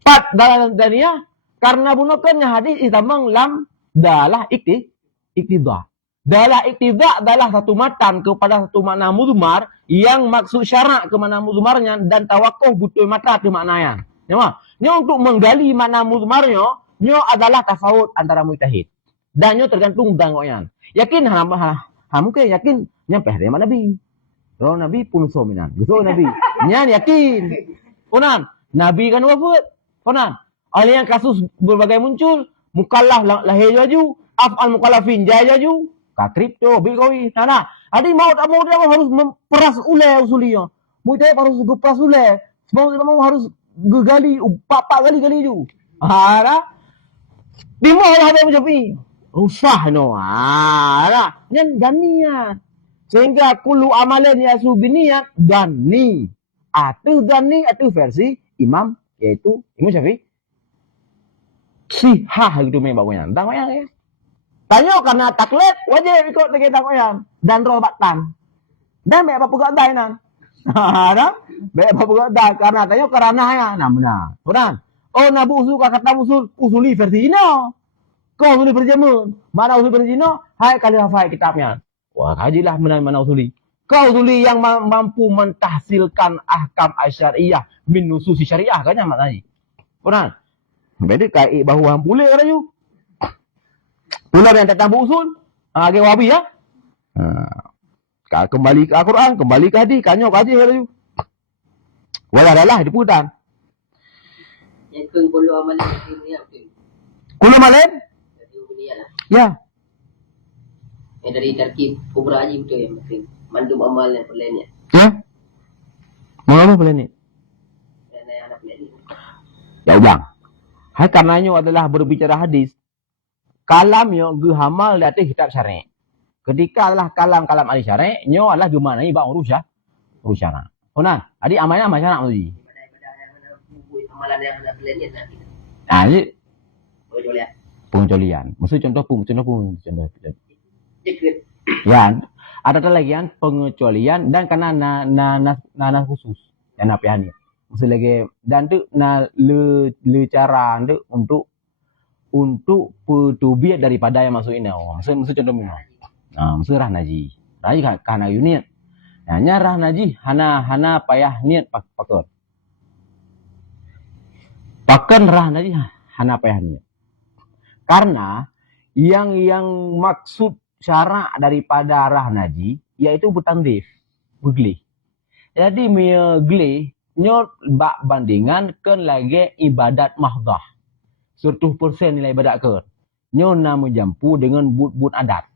Pat dalalah daniyah karena bunuhkannya hadis itamang lam dalalah iktidah. Dalah iktidak adalah satu matan kepada satu makna mudmar yang maksud syarak ke makna mudmarnya dan tawakuh butuh mata ke maknanya. Nyo untuk menggali makna mudmarnya, nyo adalah tafawut antara mujtahid. Dan nyo tergantung dangoknya. Yakin mungkin yakin nyampe dari Nabi. Oh Nabi pun sominan. Gitu Nabi. Nyan yakin. Punan, Nabi kan wafat. Punan. Oleh yang kasus berbagai muncul, mukallaf lahir jaju, af'al mukallafin jaju. Kripto, bitcoin, Adi mau tak mau dia harus memperas ule usulnya. Mujtahid harus geperas ule. Mau harus gegali, papa gali ju. Di mau lah dia menjadi. Usah no. Yang daniat. Sehingga kullu amalan yasu biniyat dani. Atu dani atu versi Imam yaitu Imam Syafi'i. Sihah gitu memang bagusnya. Tentang ya. Tanya karena taklid wajib ikut lagi takwayan dan robatan. Dan be apa pegak dai nan. Be apa pegak dai karena tanya karena ya. Benar. Benar. Oh nabu usul kata usuli versi ino. Kau usuli berjamun. Mana usuli versi ino? Hai kali hafal kitabnya. Wah, kajilah mana usuli. Kau usuli yang mampu mentahsilkan ahkam asyariyah min nususi syariah kan maknanya. Benar. Beda kai bahu hampule orang you. Ulama yang tak tahu usul, agak wabi ya. Kembali ke Al-Quran, kembali ke hadis, kanyo kaji hari tu. Walau adalah di putan. Yang keng puluh amalan dunia tu. Kulo malen? Ya. Yang dari terkib kubra aja betul yang penting. Mandum amal yang lainnya. Ya. Mau apa plan ni? Anak ni. Ya ulang. Hai karenanya adalah berbicara hadis. Kalam yo gehamal di atas kitab syar'i. Ketika adalah kalam ahli syar'i, nyo adalah gimana ni bang urus syar'i. Ona, adi amalnya macam mana tu? Amalan yang ada lainnya nanti. Ini pengecualian. Maksud contoh. Dikit. Ya, ada lagi kan pengecualian dan karena na khusus. Yang napiani. Maksud lagi dan tu le cara untuk petubiat daripada yang masuk ini. Maksud contoh mana? Mesti rah naji. Raji kana niat. Nya rah naji hana payah niat pakon. Pakon rah naji hana payah niat. Karena yang maksud syarak daripada rah naji yaitu bertandif, bergelih. Jadi gelih nyot bak bandingan kan lagi ibadat mahdah. 100% nilai ibadat kan. Nyo nama jampu dengan bud adat.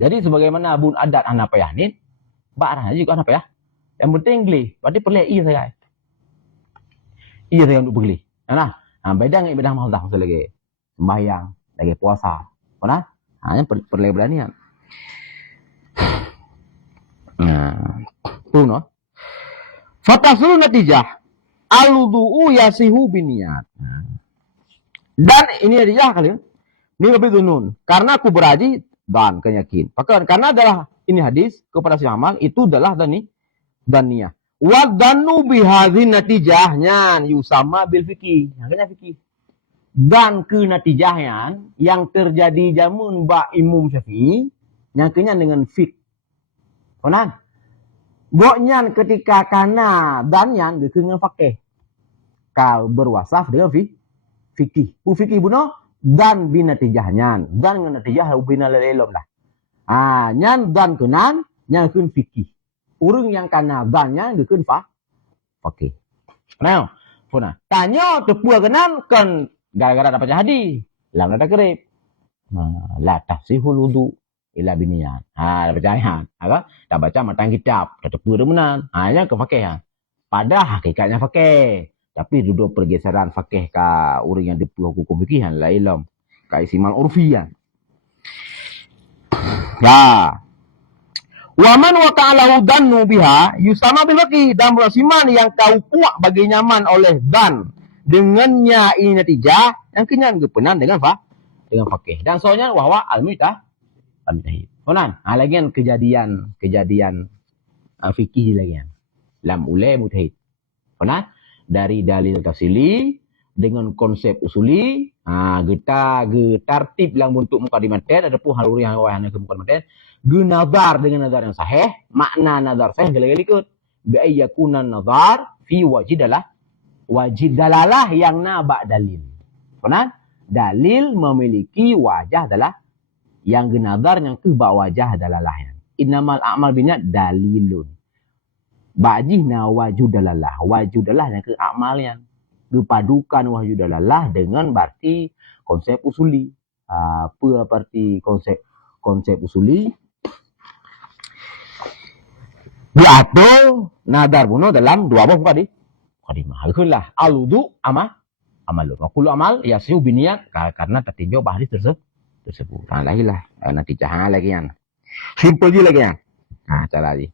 Jadi sebagaimana bud adat hana payah ni, bak rah naji juga hana payah. Yang penting gelih. Berarti perlu saya. Saya untuk bergelih. Nah, beda dengan ibadah mahdah lagi. Sembahyang, lagi puasa. Mana? Hanya perlu beranian. Tu no. Fatasulu natijah al-wudu'u yasihu biniyat. Dan ini natijah kali ya. Ini lebih dunun. Karena aku beraji dan kenyakin. Karena adalah ini hadis kepada si amal itu adalah dan niyah. Wa danu bihadhin natijahnya yusama bil fikih. Makanya fikih. Dan ke natijahnya yang terjadi jamun ba Imam Syafi'i nyangkanya dengan fik. Konan. Boknya ketika kana dan yang dengan fakih. Kau berwasaf dengan fikih. Fikih buno dan binatijahnya. Dan dengan natijah binal ilm lah. Nyan dan kenan yang kun fikih. Urang yang kana dannya dengan fakih. Nah, puna. Tanya tepua kenan kan gara-gara dapat hadis. Lang ada kerip. La tahsihul wudu ila binian. Dah percaya. Dah baca matang kitab. Dah tepur menan. Hanya ke fakih. Pada hakikatnya fakih. Tapi duduk pergeseran fakih ka orang yang depu hukum fikih la ilm. Ka isimal urfian. Ya. Wa man waqa'alahu dannu biha yusama bil fakih. Dan berasiman yang kau kuat bagi nyaman oleh dan dengannya ini natijah yang kenyan gepenan dengan fakih. Dan soalnya bahwa al-mujtahid. Konan, lagian kejadian fikih lagian. Lam ulai mujtahid. Konan, dari dalil tafsili dengan konsep usuli, tartib yang bentuk mukadimaten ada pun hal yang wahana ke mukadimaten, nazar dengan nazar yang sahih, makna nazar sahih gala-gala ikut. Bi ayyakuna nazar fi wajid dalalah yang nabak dalil. Konan, dalil memiliki wajah adalah yang genadar yang kebak wajah dalalah yang. Innamal a'mal binat dalilun. Ba'jih na wajudalalah. Wajudalalah yang ke amal yang. Dipadukan wajudalalah dengan berarti konsep usuli. Apa berarti konsep usuli? Diatur nadar bunuh dalam dua buah tadi. Qadimah. Itulah al-wudu amalun. Wa kullu amal yasihu biniyat karena tertinjau bahari tersebut. Lahilah natijah lagi yang. Simple je lagi yang. Cara lagi.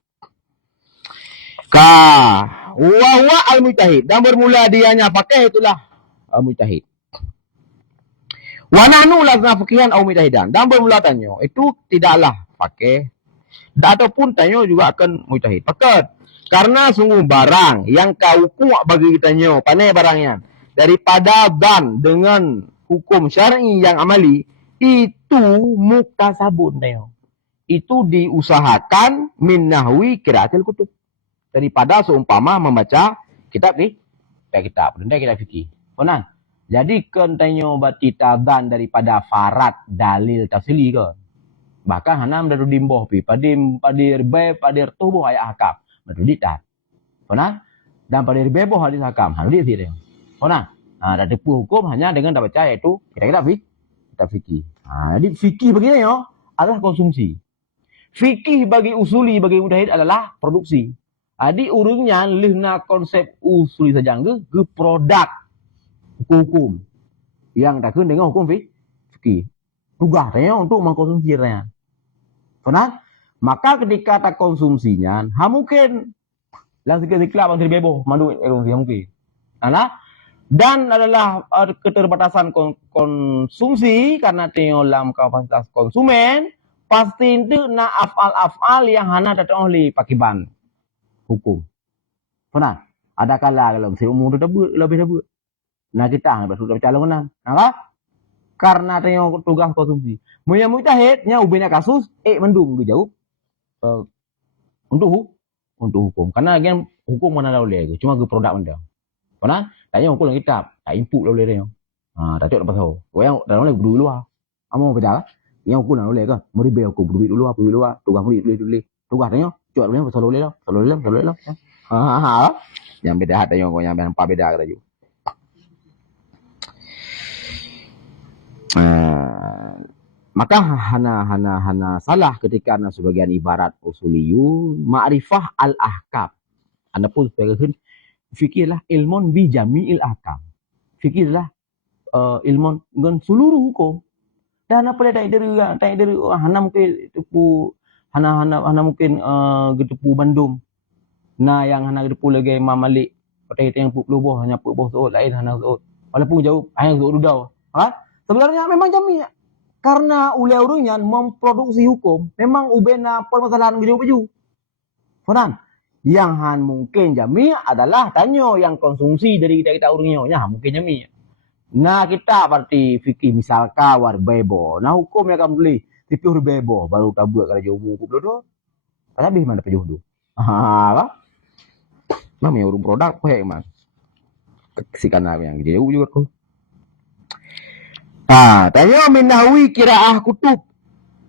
Wa al-mujtahid. Dan bermula dianya pakai itulah al-mujtahid. Wa nahnu lazna faqihan au mujtahidan. Dan bermula tanya. Itu tidaklah pakai. Ataupun tanya juga akan mujtahid. Pakai. Karena sungguh barang yang kau kuat bagi kitanya. Pandai barangnya. Daripada dan dengan hukum syar'i yang amali. Itu muktasabun tanya. Itu diusahakan min nahwi qiraatil kutub. Daripada seumpama membaca kitab kitab fikih. Konan. Jadi kan tanya berarti tadan daripada farat dalil tafsili kan. Bahkan hanam dari dimboh pi padir tubuh ayat hakam. Betul ditat. Konan. Dan padir beboh hadis hakam. Hadis dia. Konan. Ada depu hukum hanya dengan dah baca iaitu kitab fikih. Jadi fikih begini adalah konsumsi. Fikih bagi usuli bagi mujtahid adalah produksi. Adi urungnya lihna konsep usuli saja ke produk hukum yang takun dengan hukum fikih. Tugasnya untuk mengkonsumsinya. Benar? Maka ketika tak konsumsinya, mungkin langsung sikla bang terbebo mandu konsumsi mungkin. Dan adalah keterbatasan konsumsi karena dalam kapasitas konsumen pasti itu na afal yang hana datang oleh pakiban hukum. Pernah? Ada kala kalau si umur lebih. Nah kita sudah calon kan? karena tengok tugas konsumsi. Mun yang mujtahid nya ubina kasus mendung dia jawab untuk hukum. Karena kan hukum mana dah boleh cuma ke produk benda. Karena tanya hukum dalam kitab, tak input dah boleh dia. Tak cok lepas tahu. Yang dah boleh berdua luar. Amo beda. Yang hukum dah boleh ke? Murid be hukum berdua dulu, tugas murid tulis. Tugas tanya, cok boleh pasal boleh lah. Boleh lah. Yang beda hat tanya kau yang apa beda kata ju. Maka hana salah ketika ana sebagian ibarat usuliyun ma'rifah al-ahkam. Anda pun sebagai fikirlah ilmun bi jami'il ahkam. Fikirlah ilmun dengan seluruh hukum. Dan apa dia tak dari hana mungkin tepu hana mungkin getepu Bandung. Nah yang hana getepu lagi Imam Malik. Pada yang pelubuh hanya pelubuh Saud lain hana Saud. Walaupun jauh hanya Saud dudau. Sebenarnya memang jami'. Karena ulai-ulainya memproduksi hukum, memang ubena permasalahan baju-baju. Faham? Yang han mungkin jami' adalah tanyo yang konsumsi dari kita urungnya. Ya, mungkin jami'. Nah, kita berarti fikih misalkan war bebo. Nah, hukum yang akan beli. Tapi war bebo. Baru tabuak kalau jauh hukum dulu. Tapi mana pejuh dulu. Apa? Namanya urung produk. Apa yang Sikan yang jauh juga tuh. Tanya min nahwi qiraah kutub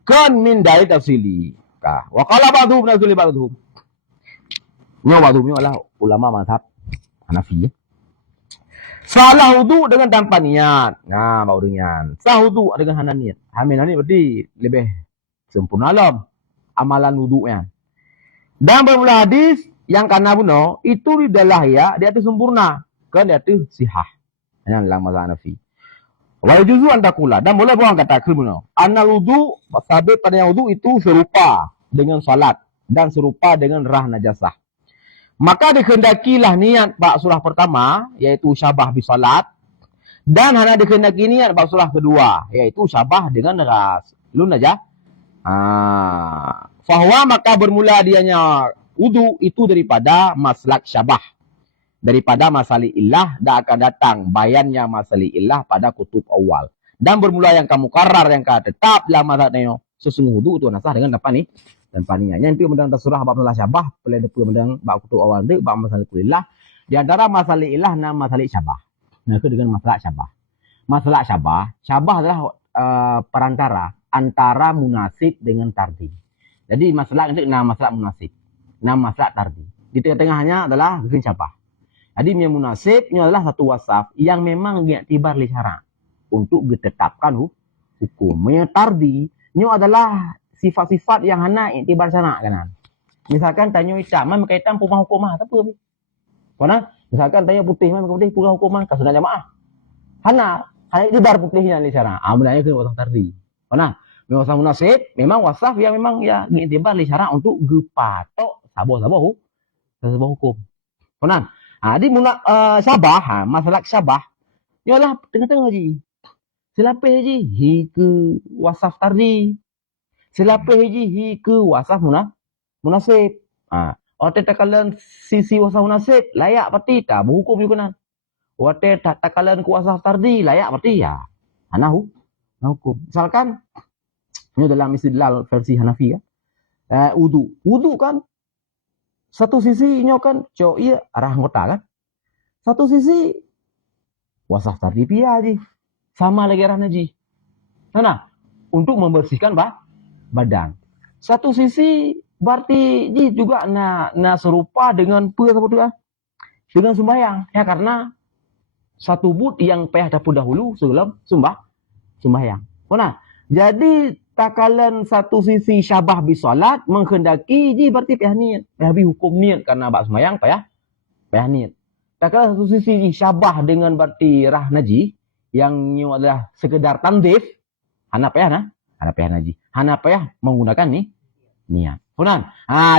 kan min dari tafsili. Wa qala ba'dhum nazuli ba'dhum. Nyo ba'dhum adalah ulama mazhab Hanafi. Salah wudu dengan tanpa niat. Nah, baru niat. Sah wudu dengan hana niat. Hamin ni berarti lebih sempurna alam amalan wudunya. Dan bermula hadis yang kana buno itu adalah ya dia itu sempurna. Kan dia itu sihah. Yang dalam mazhab Hanafi. Wa juzu antakula dan boleh buang kata kriminal. Anal wudu sabit pada yang wudu itu serupa dengan salat dan serupa dengan rah najasah. Maka dikehendakilah niat bab surah pertama yaitu syabah bi salat dan hanya dikehendaki niat bab surah kedua yaitu syabah dengan ras. Lun aja. Fahuwa maka bermula dianya wudu itu daripada maslak syabah. Daripada masali illah dah akan datang bayannya masali illah pada kutub awal. Dan bermula yang kamu karar yang tetap dalam mazhabnya sesungguh wudu itu nasah dengan apa ni? Dan paninya. Yang itu menang surah bab masalah syabah, pelai depu menang bab kutub awal tu bab masali illah. Di antara masali illah dan masali syabah. Nah, itu dengan masalah syabah. Masalah syabah adalah perantara antara munasib dengan tardi. Jadi masalah itu nama masalah munasib, nama masalah tardi. Di tengah-tengahnya adalah gen syabah. Jadi yang munasib ini adalah satu wasaf yang memang diiktibar li syara untuk ditetapkan hukum. Yang tardi ini adalah sifat-sifat yang hana iktibar syara kan. Misalkan tanya hitam, mana kaitan pumah hukum apa apa. Mana? Misalkan tanya putih, mana putih pumah hukum kasunah jamaah. Hana iktibar putihnya li syara. Mulanya ke wasaf tardi. Mana? Wasaf munasib memang wasaf yang memang ya diiktibar li syara untuk gepatok sabah-sabah hukum. Mana? Di syabah, masalah syabah, ialah tengah-tengah je. Selapih je, hi ke wasaf tardi. Selapih je, hi ke wasaf munasib. Waktu takalan sisi wasaf munasib, layak pasti tak berhukum juga kan. Waktu takalan ku wasaf tardi, layak pasti ya. Hukum. Misalkan, ini dalam istidlal versi Hanafi ya. Wudu kan, satu sisinya kan iya arah anggota kan. Satu sisi wasaf tardi pia aja. Sama lagi arah naji. Nah, untuk membersihkan badan. Satu sisi berarti juga serupa dengan dengan sembahyang. Ya karena satu but yang payah dapur dahulu sebelum sembahyang. Nah, jadi takalan satu sisi syabah bi salat menghendaki berarti payah niat. Payah hukum niat karena bab sembahyang payah niat. Takalan satu sisi syabah dengan berarti rah naji yang adalah sekedar tandif, hana payah naji. Hana payah menggunakan niat. Punan.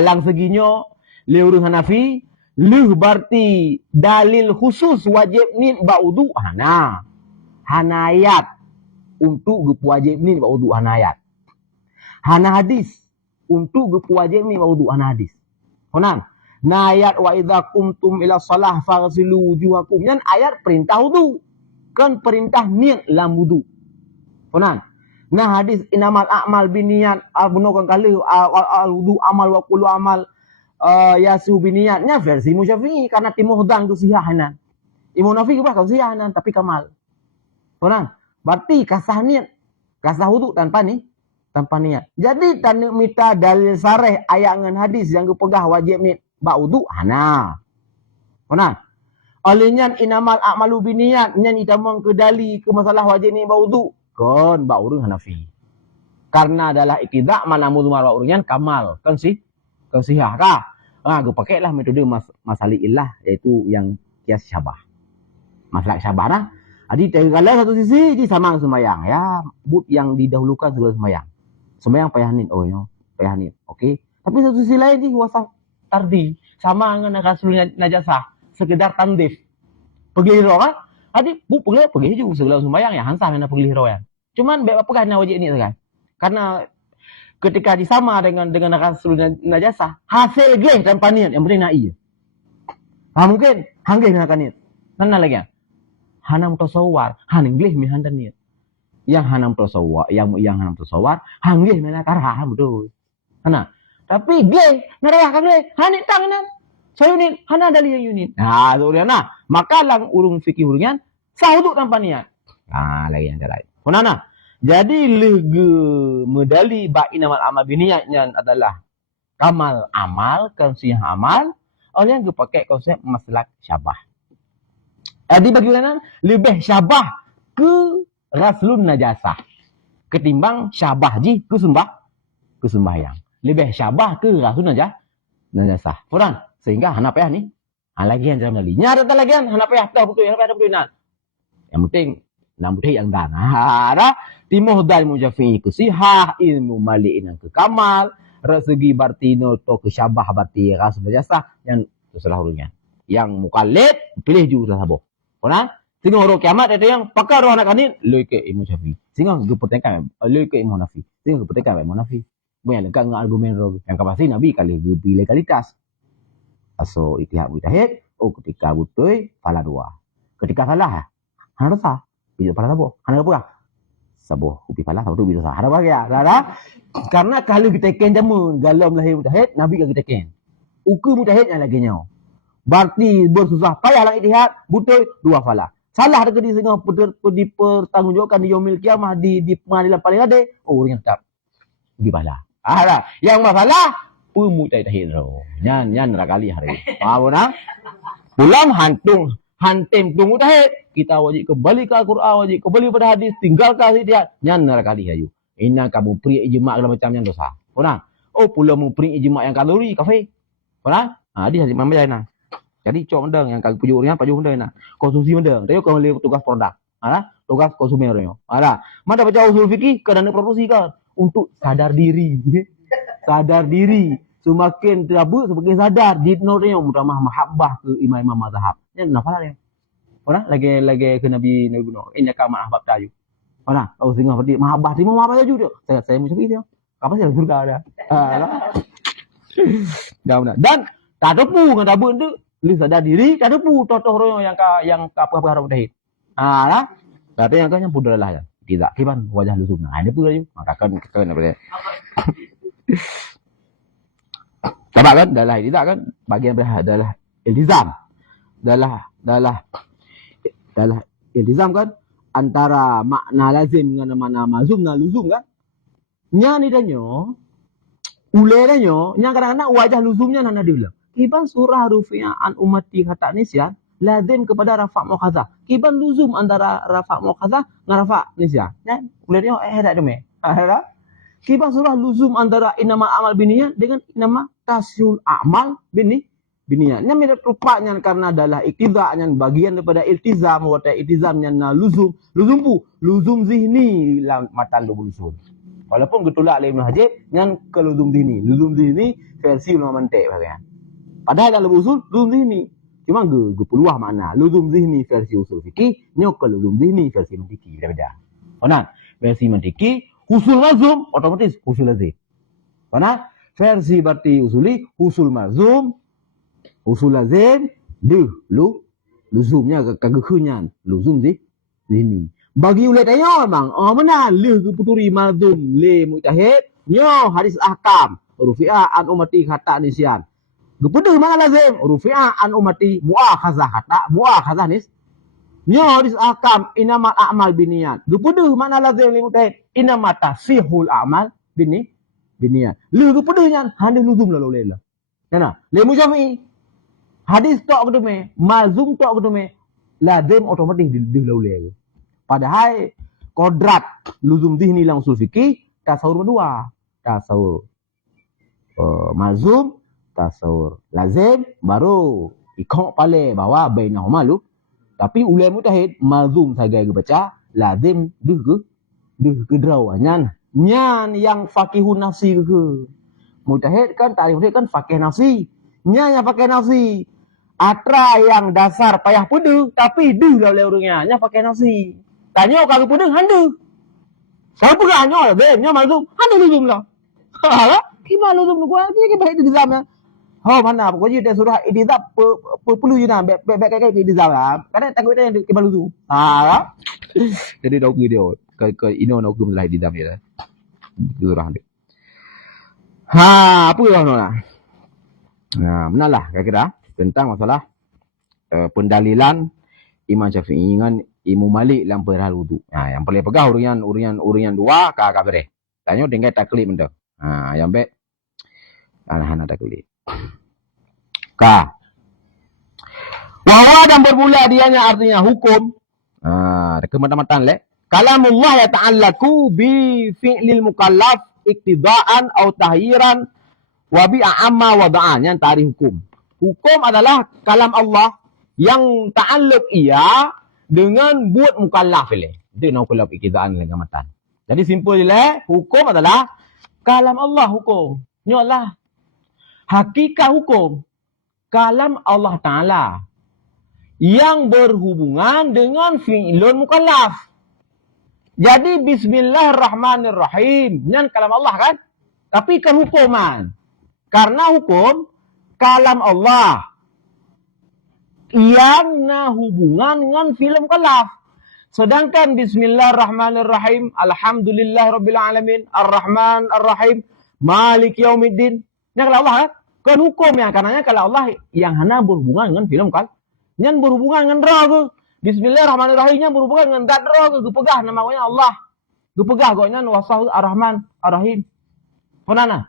Lang seginyo liurus Hanafi, leuh berarti dalil khusus wajib niat ba wudu hana ayat untuk wajib niat ba wudu hana ayat. Hana hadis untuk wajib ni wudu hana hadis. Honang. Na ayat wa idza qumtum ila shalah faghsilu wujuhakum. Yan ayat perintah wudu. Kan perintah niat dalam wudu. Konan. Nah hadis inamal a'mal biniyat bunukan kali al-wudu amal wa kullu amal yasu biniyatnya versi Musyafi'i karena timuhdan tu sihahanan. Imam Nawawi bah kau sihahanan tapi kamal. Konan. Berarti kasah niat, kasah wudu tanpa niat. Jadi tanda mita dalil sareh ayat dengan hadis yang kepegah wajib ni bak wudu hana. Konan. Olehnya inamal a'malu biniyat nyan itamang ke dali ke masalah wajib ni bak wudu. Kon bak wudu Hanafi. Karena adalah iktidak mana mudmar bak wudunya kamal. Kan sihah kah? Gue pakailah metode masalah ilah yaitu yang kias syabah. Masalah syabah dah. Jadi kalau satu sisi di sama sembahyang ya, but yang didahulukan sebelum sembahyang. Sembahyang payahin, payahin. Okey. Tapi satu sisi lain di wasaf tardi sama dengan rasul najasah, sekedar tandif. Pergi hiro kan? Jadi bu pergi juga sebelum sembahyang ya, hansa nak pergi hiro ya. Cuman apa kan wajib ni sekarang? Karena ketika disama dengan rasul najasah, hasil geh tanpa niat yang penting nak iya. Mungkin hanggeh nak niat. Mana lagi ya? Hanam tasawwar, hanggeh mi handan niat. Yang hanam tasawwar, yang hanam tasawwar, hanggeh mana karah betul. Hana. Tapi geh, narah kageh, hanit tangan. Saya unit, hana dali yang unit. Nah, tu dia nah. Maka lang urung fikih urungan sahuduk tanpa niat. Lagi yang lain. Konana. Jadi lege medali ba inamal amal biniyatnya adalah kamal amal, konsih amal. Oleh yang pakai konsep maslak syabah. Jadi bagaimana? Lebih syabah ke raslun najasah ketimbang syabah ji ke sembahyang. Lebih syabah ke raslun najasah. Furan. Sehingga hana payah ni. Lagian dalam dali. Nya ada lagian hana payah dah betul, hana payah betul nah. Yang penting nambuh yang dan. Ada timuh dan Musyafi'i ke sihah, ilmu mali'in ke kamal, resegi bartino to ke syabah berarti rasul najasah yang tersalah hurufnya. Yang mukallid pilih juga sahabat. Orang tengok orang kiamat ada yang pakar orang nak kanin leke Imam Syafi'i. Sehingga gepertekan leke Imam Nafi. Sehingga gepertekan Imam Nafi. Banyak lengkap dengan argumen roh. Yang kapasi Nabi kali gebi legalitas. So itihad mujtahid, ketika betul pala dua. Ketika salah, hana dosa. Bila pala sabo, hana apa? Sabo upi pala sabo tu bila dosa. Hana apa ya? Salah. Karena kalau kita ken jamun galam lahir mujtahid, Nabi kan kita ken. Uku mujtahid yang lagi nyau. Berarti bersusah payah lah itihad, betul dua pala. Salah dekat di sengah dipertanggungjawabkan di yaumil kiamah di pengadilan paling ada, orang yang tetap upi pala. Yang masalah mujtahid roh. Nyan rakali hari. Faham tak? Pulang hantem tu mujtahid. Kita wajib kembali ke Al-Quran, wajib kembali pada hadis, tinggalkan ijtihad. Nyan rakali ayu. Inna kamu pri ijma' segala macam yang dosa. Faham? Pulang mu pri ijma' yang kalori kafe. Faham? Di hadis Imam Mujahid. Jadi cok mendang yang kau pujuknya paju mendang konsumsi mendang. Tapi kau boleh tugas produk. Tugas konsumen orang. Mana baca usul fikih kerana produksi kan untuk sadar diri. Sadar diri. Semakin terabut, semakin sadar. Didnornya mutamah mahabbah ke imam-imam mazhab. Ini kenapa lah dia? Orang lagi ke Nabi Nuh. Ini kau mahabbah tayu. Orang, sehingga seperti mahabbah. Timah mahabbah tayu dia. Saya macam itu. Apa sih surga ada? Dan tak ada pun kan tabun tu. Lu sadar diri, tak ada pun totoh orang yang apa-apa harap dahit. Lah. Kata yang kan yang pudar lah ya. Tidak kiban wajah lu sunah. Ada pun aja. Maka kan apa dia? Sebab kan dalam tidak kan bagian adalah iltizam. Dalam iltizam kan antara makna lazim dengan makna mazum dan luzum kan. Nya ni danyo ulernya nya kadang-kadang wajah luzumnya nana diulang. Kiban surah rufi'ah an ummati kata nisyan lazim kepada rafa' muqadzah. Kiban luzum antara rafa' muqadzah dengan rafa' nisyan. Ya, ulernya tak deme. Kiban surah luzum antara inama amal biniyat dengan inama tasyul amal biniyat. Nya mirip rupanya karena adalah iktidaknya bagian daripada iltizam wa iltizamnya luzum zihni matan luzum. Walaupun getulak oleh Ibn Hajib yang ke luzum zihni versi ulama mantik bagian. Padahal dalam usul luzum zihni cuma peluah makna luzum zihni versi usul fikih nyok ke luzum zihni versi mantiki berbeda. Mana versi mantiki usul mazum otomatis usul lazim. Mana versi berarti usuli usul mazum usul lazim luzumnya kagekunya luzum zihni. Bagi ulat ayo memang. Mana leh ke puturi mazum le mujtahid. Nyo hadis ahkam. Rufi'a an umati khata nisyan. Gepeduh mana lazim? Rufi'a an umati mu'akhazah khata. Mu'akhazah nis. Nyo hadis ahkam inamal a'mal biniyat. Gepeduh mana lazim le mujtahid? Inamat tasihul a'mal biniyat. Le gepeduh nyan hande luzum lalu lela. Yana. Le mujafi. Hadis tok kedume, mazum tok kedume. Lazim otomatis di lalu lela. Padahal kodrat luzum dihni lang usul fikih tasawur berdua. Tasawur mazum, tasawur lazim, baru ikok pale bahwa bainahuma lu. Tapi ulama mujtahid mazum sagai ke baca, lazim duh ke draw nyan yang fakihun nafsi ke. Mujtahid kan tarikh dia kan fakih nafsi. Nya yang fakih nafsi. Atra yang dasar payah pedu tapi duh lah oleh orangnya nya fakih nafsi. Tanya kagak pudeng handu. Siapa gak nyo lah, nya mazum, handu luzum lah. Gimana luzum gua dia ke baik di dalamnya. Oh mana pokoknya dia suruh idizab perlu je nah kayak idizab lah. Kadang takut dia yang ke luzum. Jadi dak dia ke ini nak hukum lah idizab dia. Surah dia. Apa yang nak? Nah, benalah kira-kira tentang masalah pendalilan Imam Syafi'i dengan Imam Malik dalam perihal wudu. Yang paling pegang urian dua kakak bere. Tanya tinggal taklid benda. Yang baik anak-anak taklid. Wahwa dan bermula dianya artinya hukum. Kematan-matan le. Kalamullah ya ta'allaku bi fi'lil mukallaf iktidaan atau tahyiran wa bi a'amma wada'an. Yang tarikh hukum. Hukum adalah kalam Allah yang ta'alluq ia dengan buat mukallaf ile. Itu nak mukallaf iktidaan dengan matan. Jadi simpel je hukum adalah kalam Allah hukum. Ni adalah hakikat hukum. Kalam Allah Ta'ala yang berhubungan dengan fi'lun mukallaf. Jadi bismillahirrahmanirrahim. Ini kalam Allah kan? Tapi kan hukuman. Karena hukum kalam Allah yang hubungan dengan film mukallaf. Sedangkan bismillahirrahmanirrahim, alhamdulillahirabbil alamin, arrahman arrahim, malik yaumiddin. Ini kalau Allah kan hukum yang karenanya kalau Allah yang hanya berhubungan dengan film kan. Yang berhubungan dengan roh. Bismillahirrahmanirrahim berhubungan dengan zat roh. Gepegah namanya Allah. Gepegah gonya wasahu arrahman arrahim. Ponana.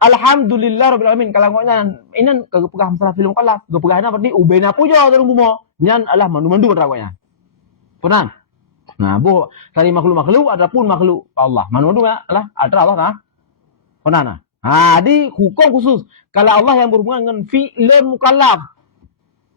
Alhamdulillahirabbil alamin. Kalau gonya ini kegepegah masalah film mukallaf. Gepegahna berarti ubena puja dalam bumi. Nyan Allah mandu-mandu ragonya. Ponan. Nah, bu tadi makhluk adapun makhluk Allah. Mandu lah ada Allah nah. Ponana. Di hukum khusus kalau Allah yang berhubungan dengan fi'lun mukallaf.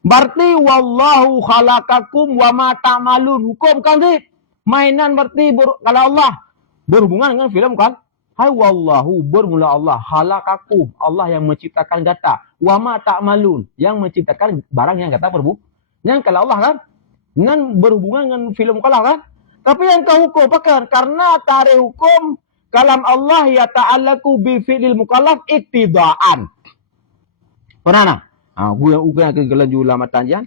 Berarti wallahu khalaqakum wa ma ta'malun. Hukum kan sih. Mainan berarti kalau Allah berhubungan dengan film kan. Hai wallahu bermula Allah khalaqakum. Allah yang menciptakan gata. Wa ma ta'malun yang menciptakan barang yang gata perbu. Yang kalau Allah kan dengan berhubungan dengan film mukallaf kan. Tapi yang kau hukum pakai karena tarikh hukum kalam Allah ya ta'allaku bi fi'lil mukallaf iktidaan. Pernah? Gue yang kegelan ulama tanjan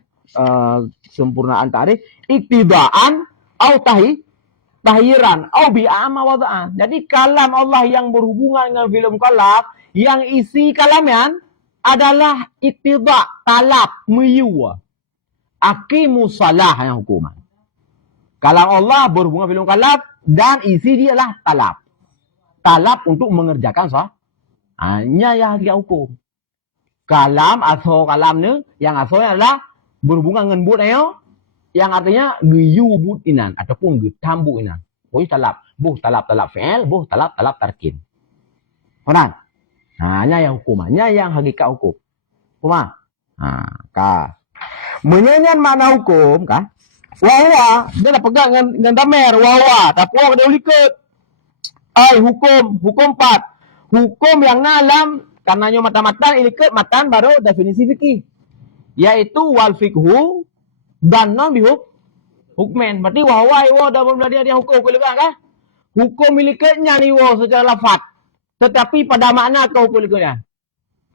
sempurnaan tarikh iktidaan au tahyiran au bi amma wada'an. Jadi kalam Allah yang berhubungan dengan film mukallaf yang isi kalamnya adalah iktida, talab, meyu. Aqimus salah yang hukuman. Kalam Allah berhubungan film mukallaf dan isi dia adalah talab. Talab untuk mengerjakan sah. Hanya yang dia hukum. Kalam atau kalam ni yang asalnya adalah berhubungan dengan but yang artinya geyubut inan ataupun getambu inan. Boleh talab, talab fi'il, talab tarkin. Pernah? Hanya yang hukumannya yang hakikat hukum. Hukum. Menyanyian makna hukum kan? Wawa dia dah pegang dengan damer wawa tapi dia ulikat. Hukum 4. Hukum yang nalam karenanya matan-matan ilikut matan baru definisi fikih. Yaitu wal fikhu dan non bihuk hukmen. Berarti wahwa dalam dia hukum kan? Hukum ilikutnya ni secara lafaz. Tetapi pada makna kau hukum ilikutnya.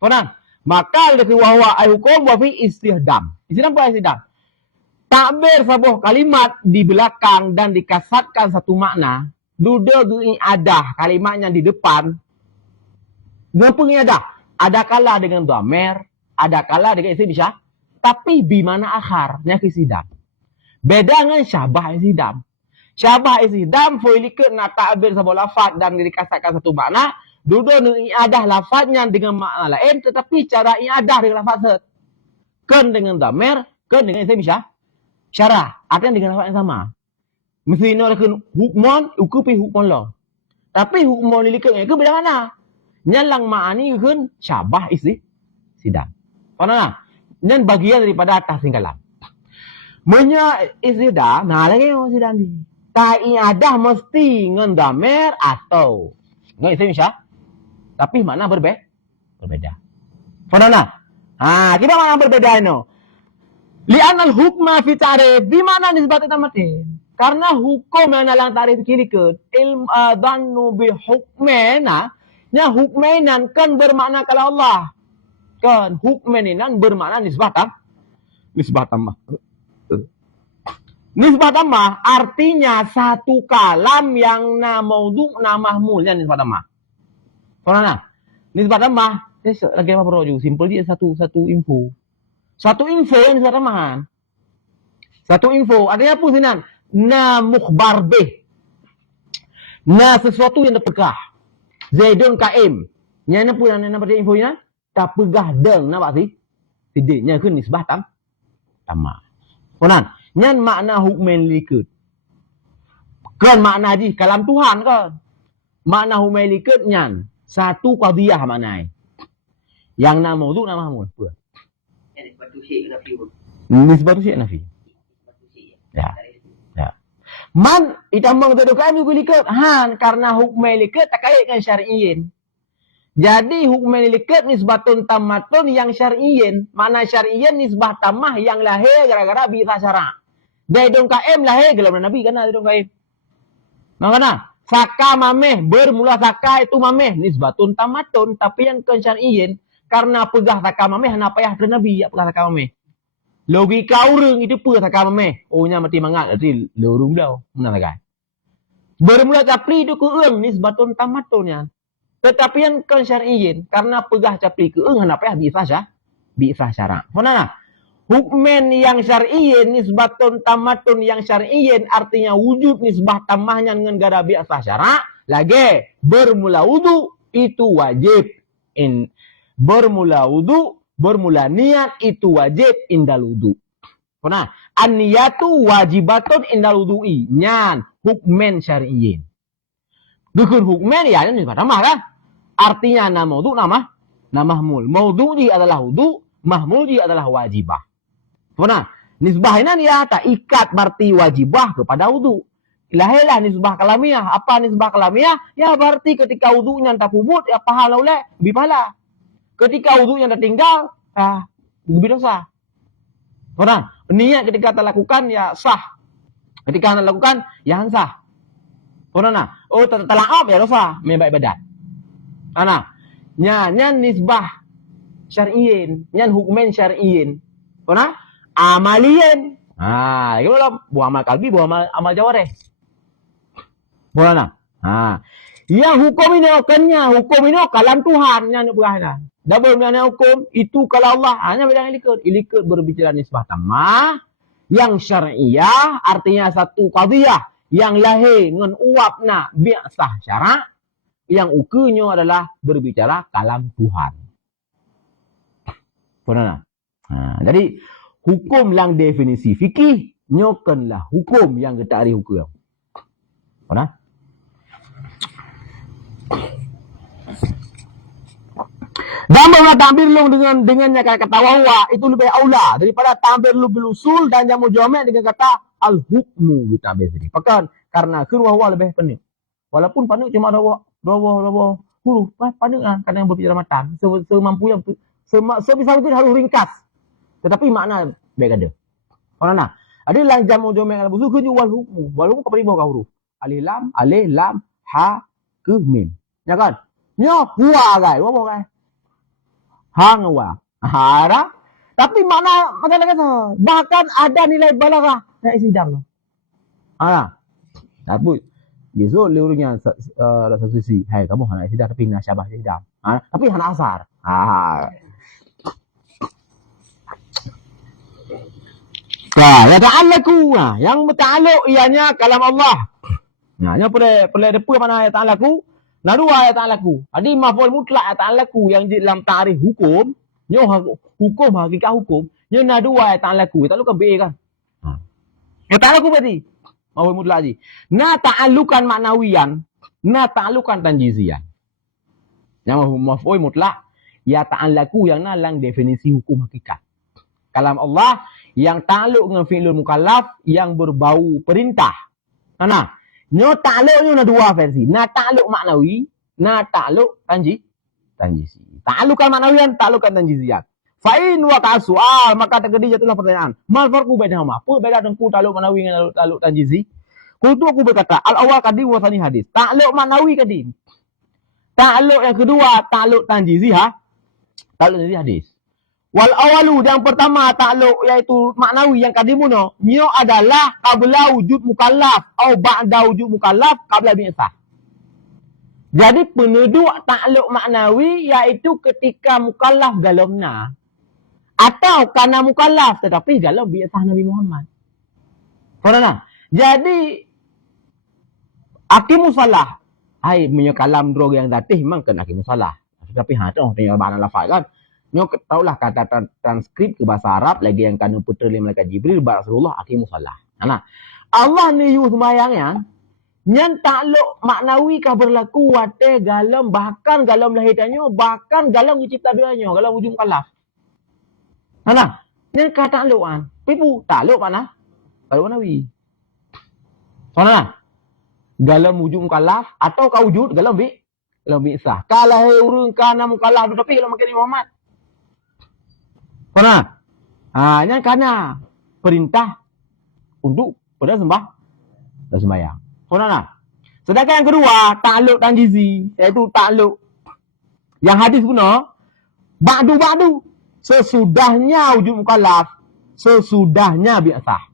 Pernah? Maka lebih wahwa hukum wa fi istihdam. Istihdam apa istihdam? takbir sebuah kalimat di belakang dan dikasatkan satu makna, duda iadah kalimatnya di depan, apa iadah? Ada kala dengan dhamer, ada kala dengan isim bisyah, tapi bimana akharnya kisidam. Beda dengan syabah isidam. Syabah isidam foilike na takbir sebuah lafaz dan dikasatkan satu makna, duda iadah lafaznya dengan makna lain, tetapi cara iadah dengan lafaz kan dengan dhamer, kan dengan isim bisyah. Syarah, artinya dengan lafaz yang sama. Mesti nak lakukan hukmon, ukupi hukmon lo. Tapi hukmon ni likut ke beda mana? Nyalang ma'ani kan syabah isi sidam. Mana? Nyan bagian daripada atas singkalan. Menya isidam, nah lagi yang sidam ni. Tai ada mesti ngan damer atau ngan isi misya. Tapi makna berbeda. Mana? Kita makna berbeda ini. Li'anal hukma fi ta'rif bimana nisbat tamatin. Karena hukum yang dalam ta'rif kilikut ilm dhannu bi hukmena nya hukmenan kan bermakna kalau Allah. Kan hukmenan bermakna nisbat tamah. Nisbat tamah artinya satu kalam yang na maudhu na mahmulnya nisbat tamah. Mana? Nisbat tamah lagi apa perlu simple dia satu info. Satu info yang nisbat tamahan. Satu info artinya apa sinan? Na mukhbar bih. Na sesuatu yang terpegah. Zaidun kaim. Nya apa yang nama dia infonya? Tak pegah deng nampak sih? Tidaknya kan nisbah tamah. Konan, nyan makna hukmen likut. Kan makna di kalam Tuhan kan. Makna hukmen likut nyan satu qadiyah maknai. Yang nama tu nama mahmul. Apa? Nisbatu syai' nafi. Nisbatu syai' nafi. Ya. Man itambang tu kami likat han karena hukum likat tak kait dengan syar'iyin. Jadi hukum likat nisbatun tamatun yang syar'iyin. Mana syar'iyin nisbah tamah yang lahir gara-gara bisa syara'. Dari dong KM lahir gelam Nabi kan ada dong KM. Makana saka mameh bermula saka itu mameh nisbatun tamatun tapi yang ke syar'iyin karena pegah saka mameh na payah ke Nabi ya pegah saka mameh. Logika orang itu pun tak kami. Ohnya mati mangat jadi lorong dah. Mana lagi? Bermula capri itu keung nisbatun tamatun. Tetapi yang kan syar'iyin karena pegah capri keung apa ya bisa syara'. Mana? Hukmen yang syar'iyin nisbatun tamatun yang syar'iyin artinya wujud nisbah tamahnya dengan gara biasa syara'. Lagi bermula wudu itu wajib. Bermula niat itu wajib indal wudu. Nah, an-niyatu wajibatun indal wudu'i. Nyan hukmen syar'iyin. Dukun hukmen ya ini tamah kan? Artinya nama wudu nama mahmul. Maudhu'i adalah wudu, mahmul adalah wajibah. Nah, nisbah ini ya tak ikat berarti wajibah kepada wudu. Lahirlah nisbah kalamiah. Apa nisbah kalamiah? Ya berarti ketika wudunya tak pubut ya pahala oleh bipahala. Ketika wudunya tertinggal, lebih dosa. Orang niat ketika tak lakukan ya sah. Ketika tak lakukan ya sah. Orang tak lakukan ya dosa, membaik badan. Nyan nisbah syar'iyin, nyan hukmen syar'iyin. Orang amaliyin. Itu lah buah amal kalbi, buah amal jawareh. Orang yang hukum ini kalam Tuhan yang berahna. Double makna hukum itu kalau Allah hanya bidang ilikut berbicara nisbah tamah yang syar'iyah artinya satu qadiyah yang lahir dengan uapna bi'sah syara' yang ukunya adalah berbicara kalam Tuhan. Pernah? Jadi hukum yang definisi fikih nyokanlah hukum yang kita ari hukum. Pernah? Dan bahwa tampil lu dengannya kata wawa itu lebih aula daripada tampil lu bil usul dan jamu jami' dengan kata al hukmu kita biasanya. Bahkan karena wawa lebih penuh. Walaupun penuh cuma rawa huruf penuh kan karena yang berbicara matan semampu yang sebisa mungkin harus ringkas. Tetapi makna baik ada. Mana? Ada yang jamu jami' al usul kunju wal hukmu. Wal hukmu kepada bawah huruf. Alif lam ha ke mim. Ya kan? Nya huwa guys, wawa guys. Hang wa. Hara Tapi makna kata bahkan ada nilai balaghah naik sidang tu. Tapi besok liurnya satu sisi, hai kamu nak sidang tapi nak syabah sidang. Tapi hana asar. Ya ta'alaku. Yang bertakluk ianya kalam Allah. Yang boleh depa mana ya ta'alaku. Nah dua ya ta'alaku. Jadi maf'ul mutlak ya ta'alaku yang dalam tarikh hukum, nyo hukum hakikat hukum, nyo na dua ya ta'alaku. Ya ta'alukan BA kan. Ya ta'alaku berarti maf'ul mutlak ji. Na ta'alukan maknawiyan, na ta'alukan tanjizian. Yang maf'ul mutlak ya ta'alaku yang nalang definisi hukum hakikat. Kalam Allah yang takluk dengan fi'lul mukallaf yang berbau perintah. Nah, nyo takluknya ada dua versi. Na takluk maknawi, na takluk tanjisi. Taklukan maknawian, taklukan tanjisian. Fa'in wa kasual, maka terjadi jatuhlah pertanyaan. Mal farqu bainahuma? Apa beda dengan takluk maknawi dengan takluk tanjisi? Kultu aku berkata, al-awwal kadim wa tsani hadis. Takluk maknawi kadim. Takluk yang kedua, takluk tanjisi takluk tanjisi hadis. Wal awalu yang pertama takluk iaitu maknawi yang kadimuno nyo adalah qabla wujud mukallaf atau ba'da wujud mukallaf qabla bi'tsah. Jadi penduduk takluk maknawi iaitu ketika mukallaf dalamna atau karena mukallaf tetapi dalam bi'tsah Nabi Muhammad. Karena jadi akimus salah ai punya kalam drog yang datih memang kena akimus salah. Tapi tu tengok bahasa lafaz kan. Nyo tahulah kata transkrip ke bahasa Arab lagi yang kanu putra oleh malaikat Jibril bar Rasulullah akimus salah. Nah, Allah ni yu sembahyangnya nyan takluk maknawi ka berlaku wate galam bahkan galam lahirannya bahkan galam cipta duanya galam wujud mukallaf. Nah, nyan ka taklukan. Pipu takluk mana? Takluk maknawi. Soalnya galam wujud mukallaf atau ka wujud galam bi'tsah. Kalau urang kana mukallaf tetapi galam makin Muhammad. Karena, yang karena perintah untuk pada sembahyang. Karena, sedangkan yang kedua takluk tanjizi, iaitu takluk yang hadis guna ba'du sesudahnya wujud mukallaf, sesudahnya bi'tsah.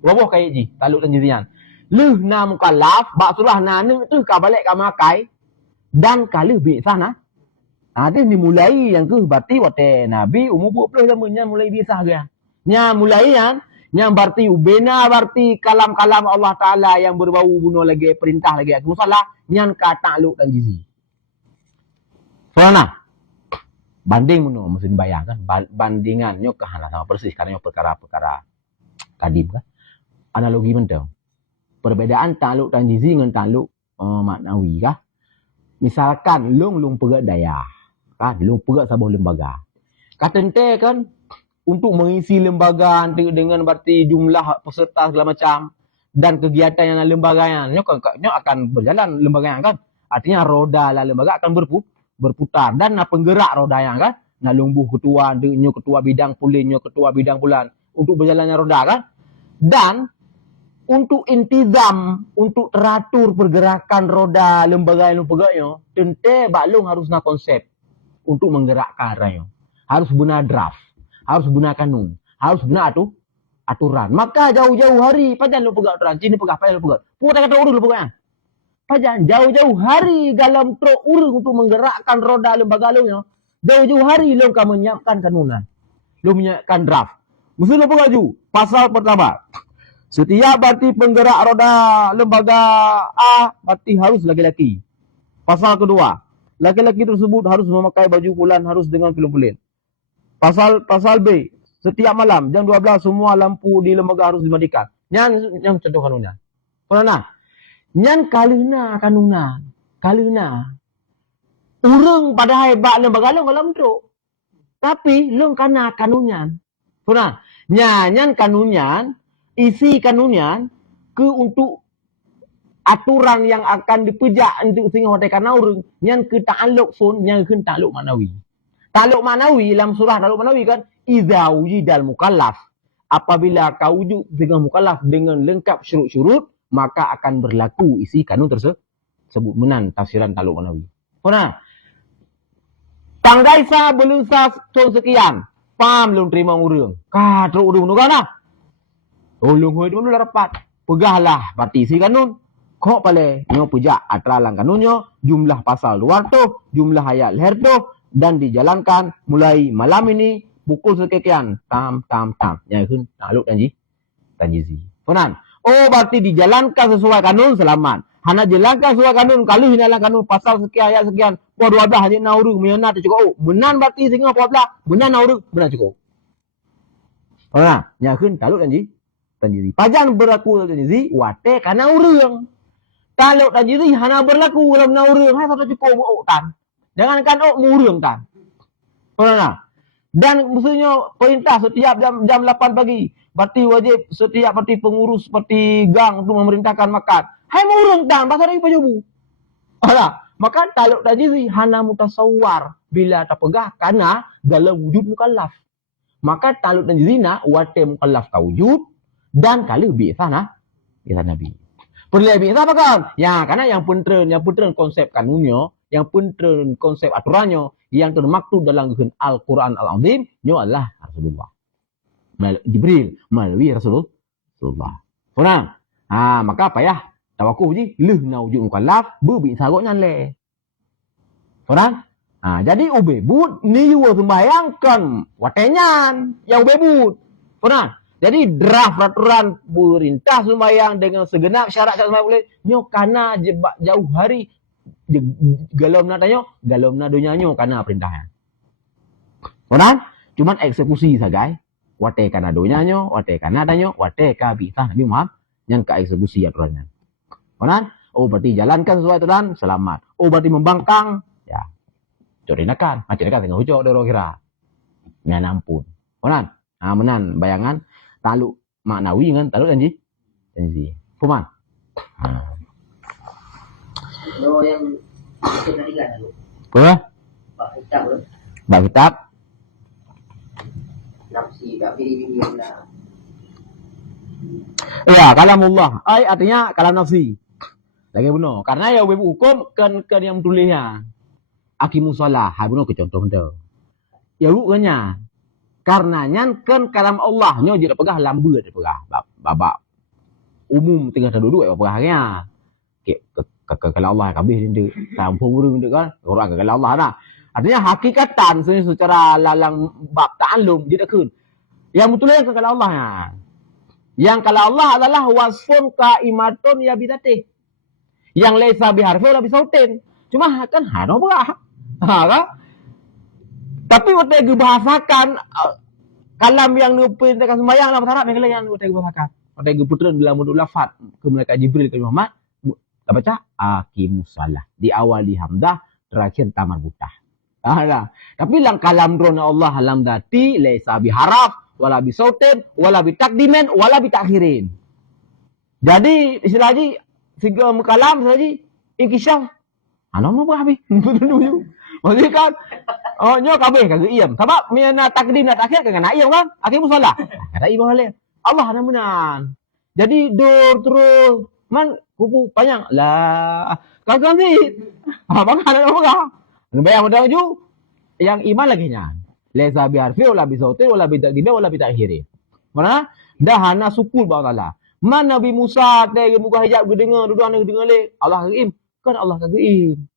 Berapa kayak ji takluk tanjizian? Leh na mukallaf, ba'surah na tu ka balik ka makai dan kalau bi'tsah na ada dimulai yang ke berarti wate Nabi umur 20 lamanya mulai biasa dia. Nya mulai yang berarti ubena berarti kalam-kalam Allah Taala yang berbau bunuh lagi perintah lagi aku salah nyan ka takluk dan jizi. Soalnya banding muno mesti bayangkan bandingannya ke hana sama persis karena perkara-perkara kadim kan. Analogi mentau. Perbedaan takluk dan jizi dengan takluk maknawi kah? Misalkan long pegat daya. Kan, lu pegat sebuah lembaga. Katente kan untuk mengisi lembaga dengan berarti jumlah peserta segala macam dan kegiatan yang lembaganya nyo akan berjalan lembaganya kan. Artinya roda lah lembaga akan berputar dan penggerak rodanya kan. Nah lumbuh ketua, nyo ketua bidang pulin, nyo ketua bidang bulan untuk berjalannya roda kan. Dan untuk intizam, untuk teratur pergerakan roda lembaga-lembaganya, tente baklung harus na konsep untuk menggerakkan raya. Harus guna draft, harus guna kanun, harus guna aturan. Maka jauh-jauh hari, pajan lu pegang aturan, sini pegang, pajan lu pegang. Putar kata urut lu pegang. Pajan jauh-jauh hari dalam tro urut untuk menggerakkan roda lembaga lu nya. Jauh-jauh hari lu kan menyiapkan kanunan. Lu menyiapkan draft. Mesti lu pegang ju. Pasal pertama. Setiap berarti penggerak roda lembaga A berarti harus laki-laki. Pasal kedua, laki-laki tersebut harus memakai baju bulan harus dengan pelin-pelin. Pasal B, setiap malam jam 12 semua lampu di lembaga harus dimatikan. Yang contoh kanunnya. Karena nyan kalina kanunan. Kalina. Urang pada hebat lembaga lu kalau untuk. Tapi lu kana kanunyan. Karena nyan kanunyan isi kanunyan ke untuk aturan yang akan dipejak untuk sehingga mereka naurung yang ke ta'aluk pun yang ke ta'aluk maknawi. Ta'aluk maknawi dalam surah ta'aluk maknawi kan idza wujidal mukallaf. Apabila kau wujud dengan mukallaf dengan lengkap syurut-syurut maka akan berlaku isi kanun tersebut menan tafsiran ta'aluk maknawi. Nah, tanggai sa belum sa sekian. pam belum terima urang. Ka teruk urang nu kana. Ulung hoi dulu rapat. Pegahlah partisi kanun. Kok pale nyo pujak atralang kanunyo, jumlah pasal luar tu, jumlah ayat leher tu, dan dijalankan mulai malam ini pukul sekian. Tam. Yang kun nak tanjizi. Konan. Oh berarti dijalankan sesuai kanun selamat. Hana jalankan sesuai kanun, kalau hinalang kanun pasal sekian ayat sekian. Puan 12 hanya nauru menyenat cukup. Oh, menan berarti sehingga 14, menan nauru, benar cukup. Konan. Yang kun talut tanjizi. Pajan berlaku tanjizi, wate kana urang. Kalau tanjizi hana berlaku dalam naurang, hai satu cukup mau tan. Jangankan murang tan. Mana? Dan maksudnya perintah setiap jam 8 pagi. Berarti wajib setiap parti pengurus parti gang untuk memerintahkan makan. Hai murang tan, pasal lagi pajubu. Alah, maka kalau tanjizi hana mutasawwar bila terpegah karena dalam wujud mukallaf. Maka talut tanjizi na wate mukallaf tawujud dan kalau biasa Nabi. Perlu biasa apa kan? Ya, karena yang penteren konsep kanunnya, yang penteren konsep aturannya, yang termaktub dalam Al-Quran Al-Azim, nyo adalah Rasulullah. Jibril melalui Rasulullah. Orang. Maka apa ya? Tawakuf ji, leh na wujud mukallaf, berbi saroknya le. Orang. Jadi ubebut ni wa sembayangkan watenyan yang ubebut. Orang. Jadi draft peraturan perintah sembahyang dengan segenap syarat-syarat sembahyang boleh. Nyo kana jauh hari galau nak tanya, galau nak donyanyo kana perintahnya. Orang cuman eksekusi sagai. Wate kana donyanyo, wate kana danyo, wate ka bitah Nabi Muhammad yang ka eksekusi aturannya. Orang berarti jalankan sesuai aturan selamat. Berarti membangkang ya. Corinakan, macam tengok hujung doro kira. Ngan ampun. Orang menan bayangan taluk maknawi dengan taluk janji. Kuman. Lo yang itu tadi kan lo. Apa? Bab kitab. Nafsi, bab diri lah. Ya, kalamullah. Artinya kalam nafsi. Lagi benar. Karena yang hukum kan yang tulisnya. Aqimus shalah. Benar ke contoh benda. Ya rukanya. Karenanya kan kalam Allah nyo je pegah lamba de pegah babak umum tengah duduk pegahnya ke kalau Allah kabeh dia sampung urang dia kan orang kalau Allah dah artinya hakikatan secara lalang bab ta'allum dia kun yang betulnya kalau Allah yang kalau Allah adalah wasfun qaimatun ya bidatih yang laisa biharfi wala bisautin cuma kan hano pegah kan. Tapi waktu dibahasakan kalam yang perintahkan sembahyang lah berharap yang waktu dibahasakan. Waktu putra dalam mudul lafaz ke malaikat Jibril ke Muhammad, tak baca aqimus shalah. Di awal di hamdah, terakhir tamar butah. Tapi lang kalam drona Allah alam dati laisa biharaf wala bisautin wala bitakdimin wala bitakhirin. Jadi istilah haji sehingga kalam haji inkishaf. Mau habis. Maksudnya kan nyo kabeh kagak iem. Sebab mina takdim dan takhir kagak nak iem kan? Akhir musalah. Kata ibu halal. Allah namunan. Jadi dur terus man kupu panjang lah. Kagak ni. Bang ada apa? Bayang modal ju yang iman lagi nya. Laisa biharfi wala bisautin wala bitakdim wala bitakhir. Mana? Dah hana sukul ba Allah. Man Nabi Musa teh muka hijab gedengar duduk ana gedengar le. Allah kaim. Kan Allah kaim.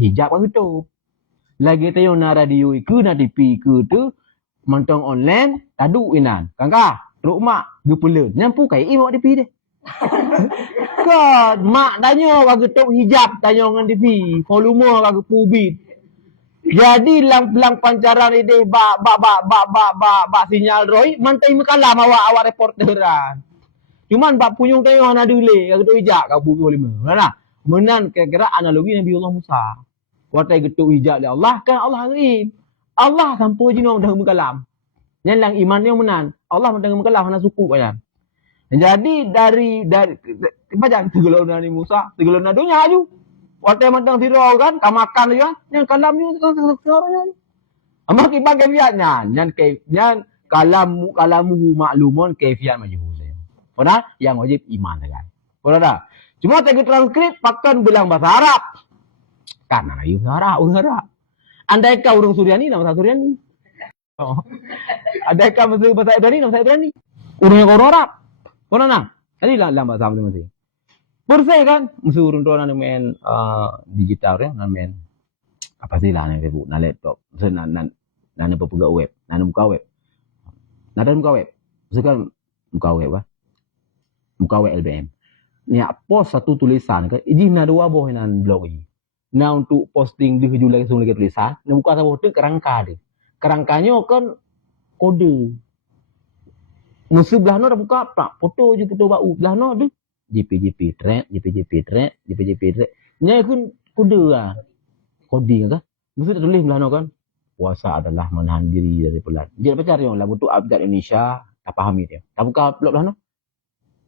Hijab kan tutup. Lagi tayo na radio iku na TV iku tu mentong online tadu inan. Kangka, truk mak gepeleun. Nyampu kai imak TV deh. Kan mak danyo kagak tok hijab danyo ngan TV, volume kagak pubit. Jadi lang pancaran ide ba sinyal roi mantai mekalam awak reporteran. Cuman bab punyung tayo na dule kagak tok hijab kagak pubit volume. Mana? Menan kira-kira analogi Nabi Allah Musa. Watai getuk hijab dia Allah kan Allah harim. Allah sampai jino dah mengkalam. Yang lang iman yang menan. Allah mendengar mengkalam hana suku kan. Jadi dari macam segala Nabi Musa, segala Nabi dunia aju. Watai mentang tirau kan, kamakan dia, yang kalamnya sekarang. Amak ibarat kefiatnya, yang kalamuhu maklumun kefiat majhul. Pernah yang wajib iman kan. Pernah dah. Cuma tadi transkrip pakan bilang bahasa Arab. Karena Arab. Andai kau orang Suryani, nama Suryani. Adakah mesti bahasa Ibrani dan bahasa Ibrani? Urungnya orang Arab. Kau nak? Jadi dalam bahasa masing-masing. Bersih kan? Mesti urung tu nak main digital ya, nak main apa sih lah nak Facebook, nak laptop, mesti nak buka web, nak buka web. Nak buka web. Mesti kan buka web lah. Buka web LBM. Ni post satu tulisan kan, ini nak dua boh nan blog ini. Nah untuk posting di hujung lagi tulisan, nak buka satu tu kerangka dia. Kerangkanya kan kode. Musuh belah no dah buka apa? Foto je foto bau. Belah no tu JPG trend. Nya kan kode lah. Coding kan. Musuh tak tulis belah no kan. Puasa adalah menahan diri dari pelan. Dia baca dia lagu tu abjad Indonesia, tak fahami dia. Tak buka blog belah no.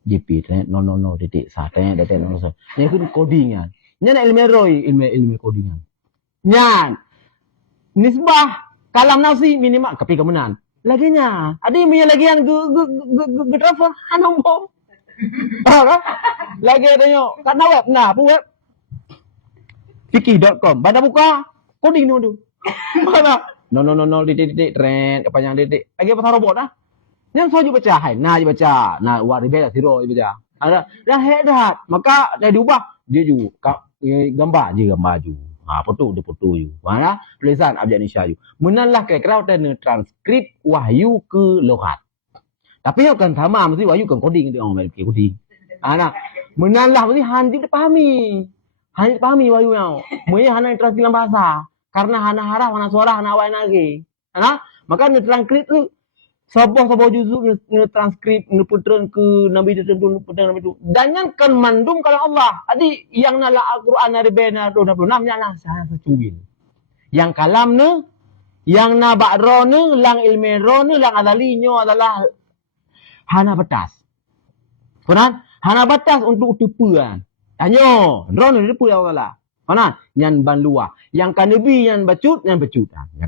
JP trend no titik sate titik no. Nya kan coding kan. Nya nak ilmu coding kan. Nya nisbah kalam nafsi minimal tapi kemenan. Laginya, ada yang punya lagi yang transfer anong bom. Kan? Lagi adanya kat web, nah, web fikih.com. Pada buka coding tu. Mana? No titik trend kepanjang titik. Lagi pasal robot dah. Yang so je baca, hai, nah je baca. Nah, buat ribet zero je baca. Ada dah head. Maka dah diubah dia juga gambar je. Foto je. Mana? Tulisan abjad Indonesia je. Menalah kira-kira dan transkrip wahyu ke loghat. Tapi yang kan sama mesti wahyu kan coding dia orang fikir coding. Nah, menalah mesti handi dipahami. Handi dipahami wahyu yang. Mesti hana transkrip dalam bahasa. Karena hana haraf, hana suara, hana awal lagi. Nah, maka ni transkrip tu sabah juzuk ni transkrip ni putran ke nabi tertentu putran nabi tu. Dan yang kan mandum kalau Allah. Adi yang nala Al-Quran dari bena 26 nyalah saya secuil. Yang kalam ni, yang nabak ro ni, lang ilmi ro ni, lang adalinyo adalah hana batas. Kemudian hana batas untuk tipuan. Tanyo, ro ni tipu ya Allah. Mana? Yang ban luar. Yang kan nabi yang bacut. Yang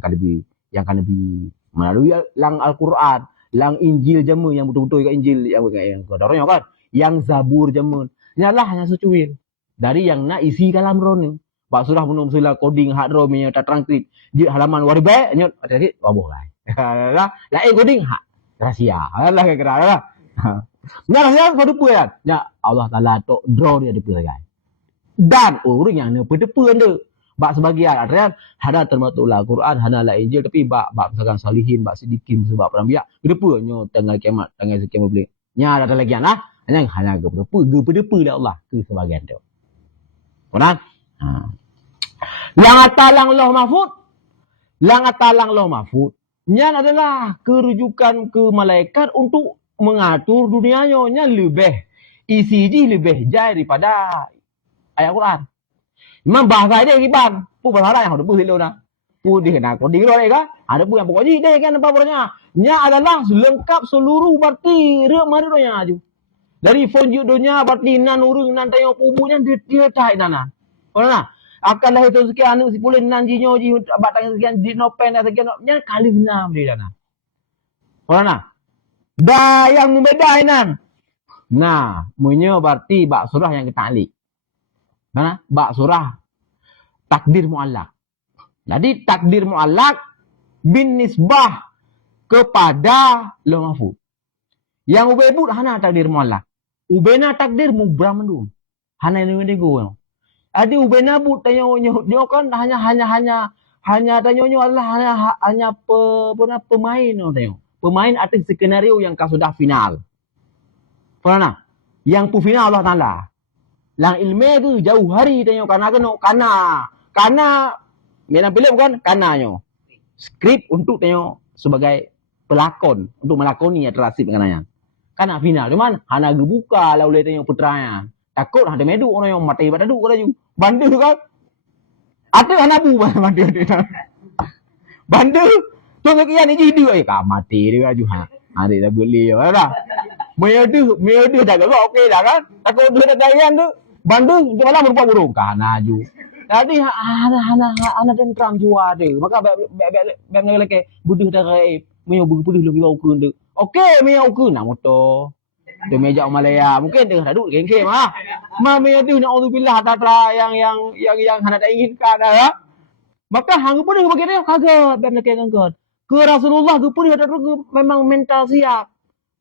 kan nabi melalui lang Al-Quran, lang Injil jema yang betul-betul kat Injil yang kodornya kan, yang Zabur jema. Nyalah hanya secuil. Dari yang nak isi kalam ro ni. Bak surah menung sila coding hak ro punya tak transkrip. Di halaman wari baik nyot tadi wabuh lah. Lain coding hak rahsia. Alah kira lah. Nyalah yang pada puan. Ya Allah Taala tok draw dia depa kan. Dan orang yang depa anda. Bak sebagian ada termasuklah Quran, hanalah Injil tapi bak misalkan salihin, bak sidikin sebab perambiak. Kedepa nyo tanggal kiamat, tanggal sekian boleh. Nya ada lagi lah. Hanya gepedepa dah Allah ke sebagian tu. Quran. Yang atalang Allah Mahfud. Lang atalang Allah Mahfud. Nya adalah kerujukan ke malaikat untuk mengatur dunianya. Nya lebih isi lebih jauh daripada ayat Quran. Memang bahasa dia kiban. Pu bahasa yang ada pu silo na. Pu dia nak coding ro ka. Ada pu yang pokoknya dia kan apa punya. Nya adalah lengkap seluruh berarti re mari ro nya aju. Dari fonju dunia berarti nan urung nan tayo pubunya dia tai nana. Ona akan lahir tu sekian anu sipulin nan jinyo ji batang sekian di nopen sekian nya kali 6 dia nana. Ona. Da yang beda nan. Nah, munyo berarti bak surah yang kita alik. Mana? Bak surah takdir mu'allak. Jadi takdir mu'allak bin nisbah kepada Lauh Mahfuz. Yang ubebut hana takdir mu'allak. Ubena takdir mubram mendum. Hana ini go. Adi ubena but tanyo dia kan hanya tanyo adalah hanya pemain tanyo. Pemain arti skenario yang sudah final. Pernah? Yang pu final Allah Taala. Lang ilmu tu jauh hari tanya karena mina film kan kananyo skrip untuk tanya sebagai pelakon untuk melakoni atrasif kananya kana final cuman hana gebuka lah oleh tanya putranya takut ada medu orang yang mati pada duk laju bandu kan ada hana bu mati bandu tu kian ni jidu ka mati dia aju ada dah boleh lah medu dah okey dah kan takut dia dayan tu Bandung itu malah berupa burung kana aju. Jadi ana tentram jua de. Maka bab lagi buduh darai meo buduh lagi bau kun de. Okey meo kun nak motor. De meja Malaya mungkin tengah duduk geng-geng ah. Ma meo tu naudzubillah tatra yang hana tak inginkan dah. Maka hang pun bagi dia kaget bab lagi ngangkut. Ke Rasulullah ke pun kata memang mental siap.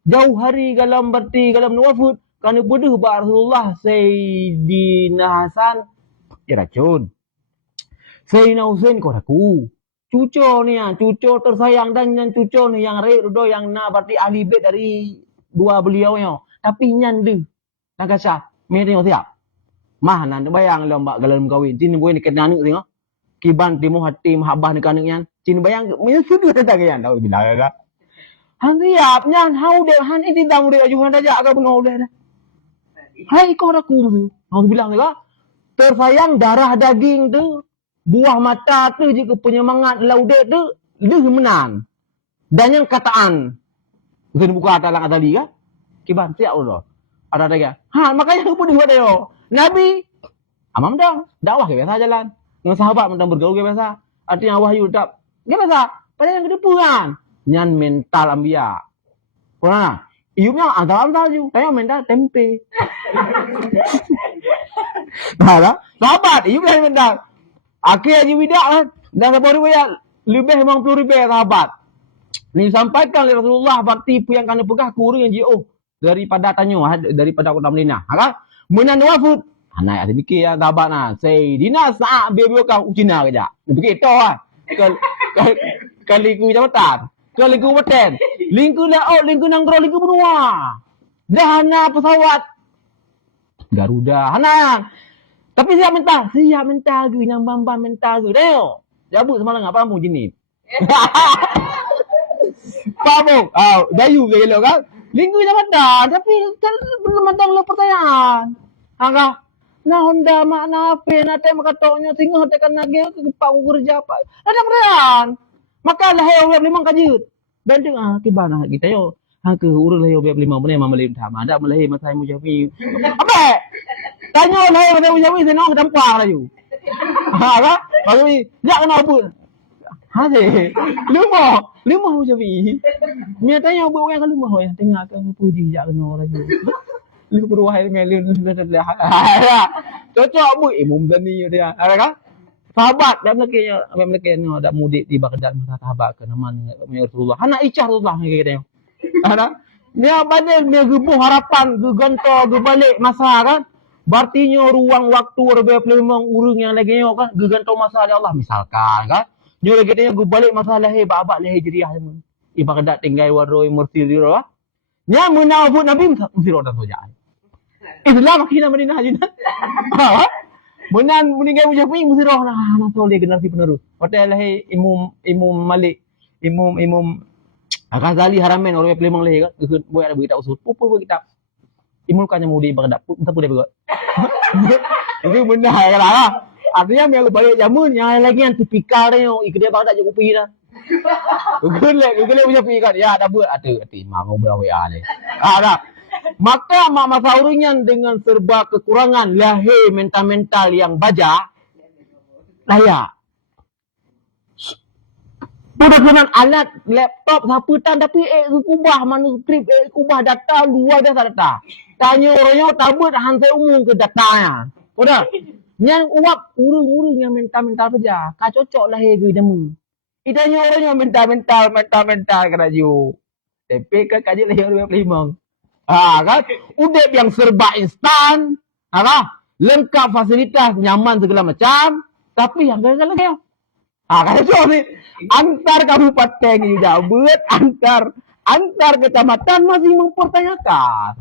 Jauh hari dalam berti dalam wafud kerana bodoh ba Rasulullah Sayyidina Hasan racun. Sayyidina Husain kau aku. Cucu ni yang cucu tersayang dan yang cucu ni yang raih rudo yang na berarti ahli bait dari dua beliau nya. Tapi nyan de. Nak kata, me tengok siap. Mah nan bayang lomba galam kawin. Tin boy ni kena anak tengok. Kiban timu hati mahabbah ni kanak yan. Tin bayang me sudu datang yan. Tahu bila dah. Han siap nyan hau de han ini tamu de ajuhan aja agak benar dah. Hai kau dah ku. Mau bilang juga. Tersayang darah daging tu. Buah mata tu jika penyemangat laudet tu. Dia menang. Dan yang kataan. Bukan buka atalang atali kan? Kiban siap Allah. Ada lagi. Ha makanya aku pun buat dia. Nabi amam dong. Dakwah ke biasa jalan. Dengan sahabat mentang bergaul ke biasa. Artinya wahyu tak. Ke biasa. Pada yang ketipu kan. Nyan mental ambia. Mana? Iunya antar-antar je. Tanya mental tempe. Nah, sahabat. Iu yang mental. Akhir aja widak kan. Dan sebuah riwayat. Lebih 50 ribu sahabat. Ini disampaikan oleh Rasulullah. Bakti yang kena pegah kurung yang jauh. Daripada tanya. Daripada kota Madinah. Kan? Menan wafud. Anak ada fikir ya sahabat nah. Sayyidina Sa'ad biar kau Cina kerja. Fikir tu kan. Kali ku jabatan. Kali ku beten. Lingku laut, lingku nanggro, lingku benua. Dah hana pesawat. Garuda. Hana. Tapi siap mental. Siap mental ke. Yang bambam mental ke. Tengok. Jabut semalam apa kamu jenis. Pamu. Dayu ke elok kan. Lingku jabatan. Tapi belum ada lo pertanyaan. Angka. Nah Honda makna apa. Nanti makatonya tinggal tekan lagi ke pak kerja apa. Ada pertanyaan. Maka lah web 5 kajut. Dan dengar kibana kita yo. Ke urus lah web 5 benar mamalin sama. Ada mulai masa mu jawi. Apa? Tanya lah masa mu jawi senang tampar laju. Ha, baru ni jak kena apa? Ha je. Lima mu jawi. Mia tanya buat orang kalau mau ya tengah ke puji jak kena laju. Lu beruah melin dah. Cocok bu imum tani dia. Ada kan? Sahabat dah melekenya dah mudik di Baghdad masa sahabat ke nama Rasulullah. Hana icah Rasulullah ni kita. Ada. Dia balik dia gebuh harapan, gegonto, gebalik masa kan. Berartinya ruang waktu lebih pelimang urang yang lagi kan gegonto masa dia Allah misalkan kan. Nyo lagi dia gebalik masa lahir babak lahir hijriah ni. Di Baghdad tinggal waroi murtidiro ah. Nya menawabut Nabi mesti rodan sojaan. Itulah makinah Madinah aja. Ha? Benan meninggal Mujafi mesti roh lah nak soleh generasi penerus. Hotel lah Imam Malik, Imam Ghazali Haramain orang Pelimang leh kan. Buat ada berita usul. Pupul kitab. Imam kan yang mudi Baghdad. Entah pun dia bergot. Itu benar lah. Artinya yang balik jamun yang lagi yang tipikal dia ikut dia Baghdad je kopi dah. Google Mujafi kan. Ya dah buat ada imam ngobrol WA ni. Dah. Maka masa uringan dengan serba kekurangan lahir mental-mental yang baja layak. Sudah dengan alat laptop saputan tapi kubah manuskrip kubah data luar biasa data. Tanya orangnya tabut hantar umum ke datanya. Udah. Yang uap urung-urung yang mental-mental baja. Kak cocok lahir ke jamu. Itanya orangnya mental keraju. Tapi ke kaji lahir 25. Kan? Udip yang serba instan. Lengkap fasilitas, nyaman segala macam. Tapi yang gagal lagi. Kata cok ni. Antar kabupaten ni jauh. Antar kecamatan masih mempertanyakan.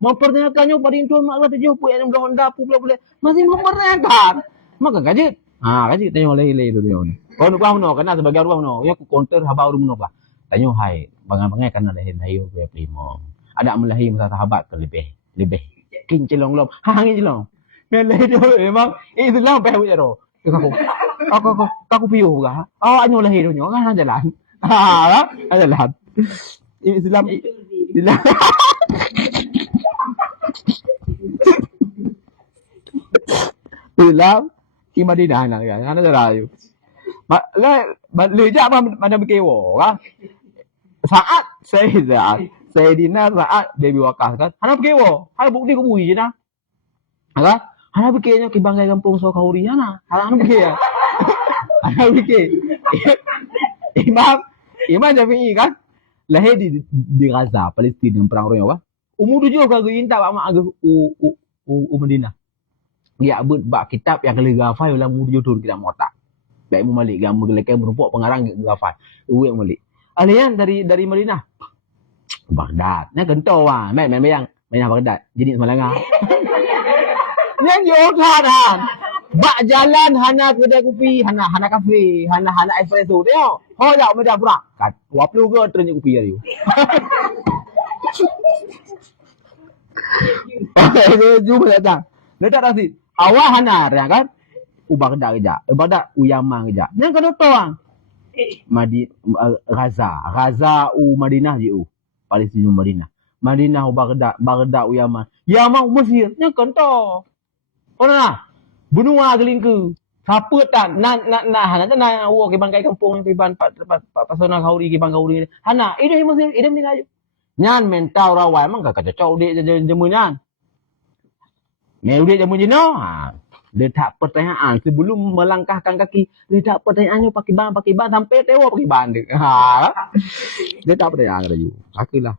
Mempertanyakannya pada intuan maklah tujuh pun yang belum Honda pula. Masih mempertanyakan. Maka kaji. Kaji tanya oleh itu dia ni. Kau nak no kena sebagai ruang no. Ya aku counter habau rumno lah. Tanya hai. Bangang-bangang kan ada hendayo ke primo. Ada melahi masa sahabat ke lebih king celong lom hangin celong melahi dia memang itulah bahu jero aku piu ga anyo lahi dia kan jalan jalan Islam di Madinah nak kan ana rayu le ja mana bekewo kan saat Sayyidina Sa'ad Dewi Waqqas kan. Hana bekewo. Hana bukti ko bui je na. Hana bekenya ke bangkai kampung so kauri hana. Hana beke ya. Hana beke. Imam Syafi'i kan lahir di Gaza, Palestin yang perang roya. Umur 7 kagak inta mak agak Madinah. Dia bak kitab yang kali gafai ulang umur 7 kita motak. Baik mu Malik gambar gelekan berupa pengarang gafai. Uwe Malik. Alian dari Madinah. Baghdad. Nya kentau wah, mai yang Baghdad. Jadi Semalanga. Yang yoga dah. Bak jalan hana kedai kopi, hana kafe, hana espresso dia. Ho dak medah pura. Kat 20 ke trennya kopi hari. Jumpa datang. Letak nasi. Awak hana ya kan? Ubah kedak keja. Baghdad uyamang keja. Yang kedua tuang. Gaza Madinah je Palestin Madinah. Madinah Baghdad Yaman. Yaman Mesir. Yang kentau. Ona benua gelingku. Siapa tak nak ke bangkai kampung ke ban pasona kauri ke bangkauri. Hana ide Mesir, ide ni laju. Nyan mental rawai mang ka cocok dik jemunyan. Meu dik jemun jeno. Letak pertanyaan sebelum melangkahkan kaki. Letak pertanyaannya pakai ban sampai tewa pakai ban dia. Letak pertanyaan ada you. Akilah.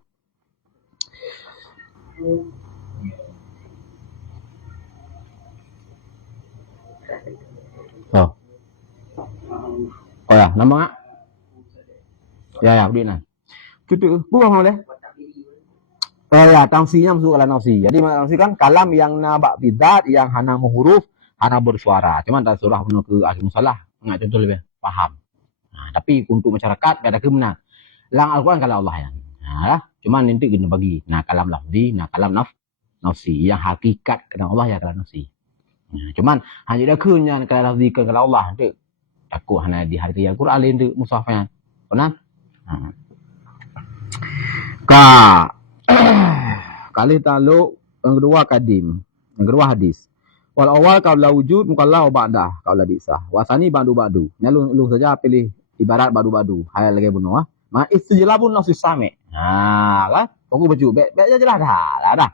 Oh ya, nama? Ya, Udin. Cutu, bukan boleh. Oh ya, tangsinya masuk kalam nafsi. Jadi nafsi kan kalam yang nabak bidat, yang hana huruf, hana bersuara. Cuman tak surah penuh ke akhir musalah. Enggak contoh lebih paham. Nah, tapi untuk masyarakat ada kemenang. Lang Al-Quran kalau Allah ya. Nah, cuman nanti kena bagi. Nah, kalam lafzi, nah kalam nafsi. Yang hakikat kena Allah ya kalam nafsi. Nah, cuman hanya dah kenyang kalam lafzi ke kalau Allah. Nanti takut hana di hari raya Quran lain tu musafahnya. Benar? Nah. Kali taluk yang kedua kadim, yang kedua hadis. Wal awal qabla wujud mukallaf wa ba'dah qabla disah. Wasani ba'du. Lu saja pilih ibarat ba'du. Hayal lagi bunuh. Ma istijlabun nafsi sami. Nah, kan? Kau baca baik jelas dah.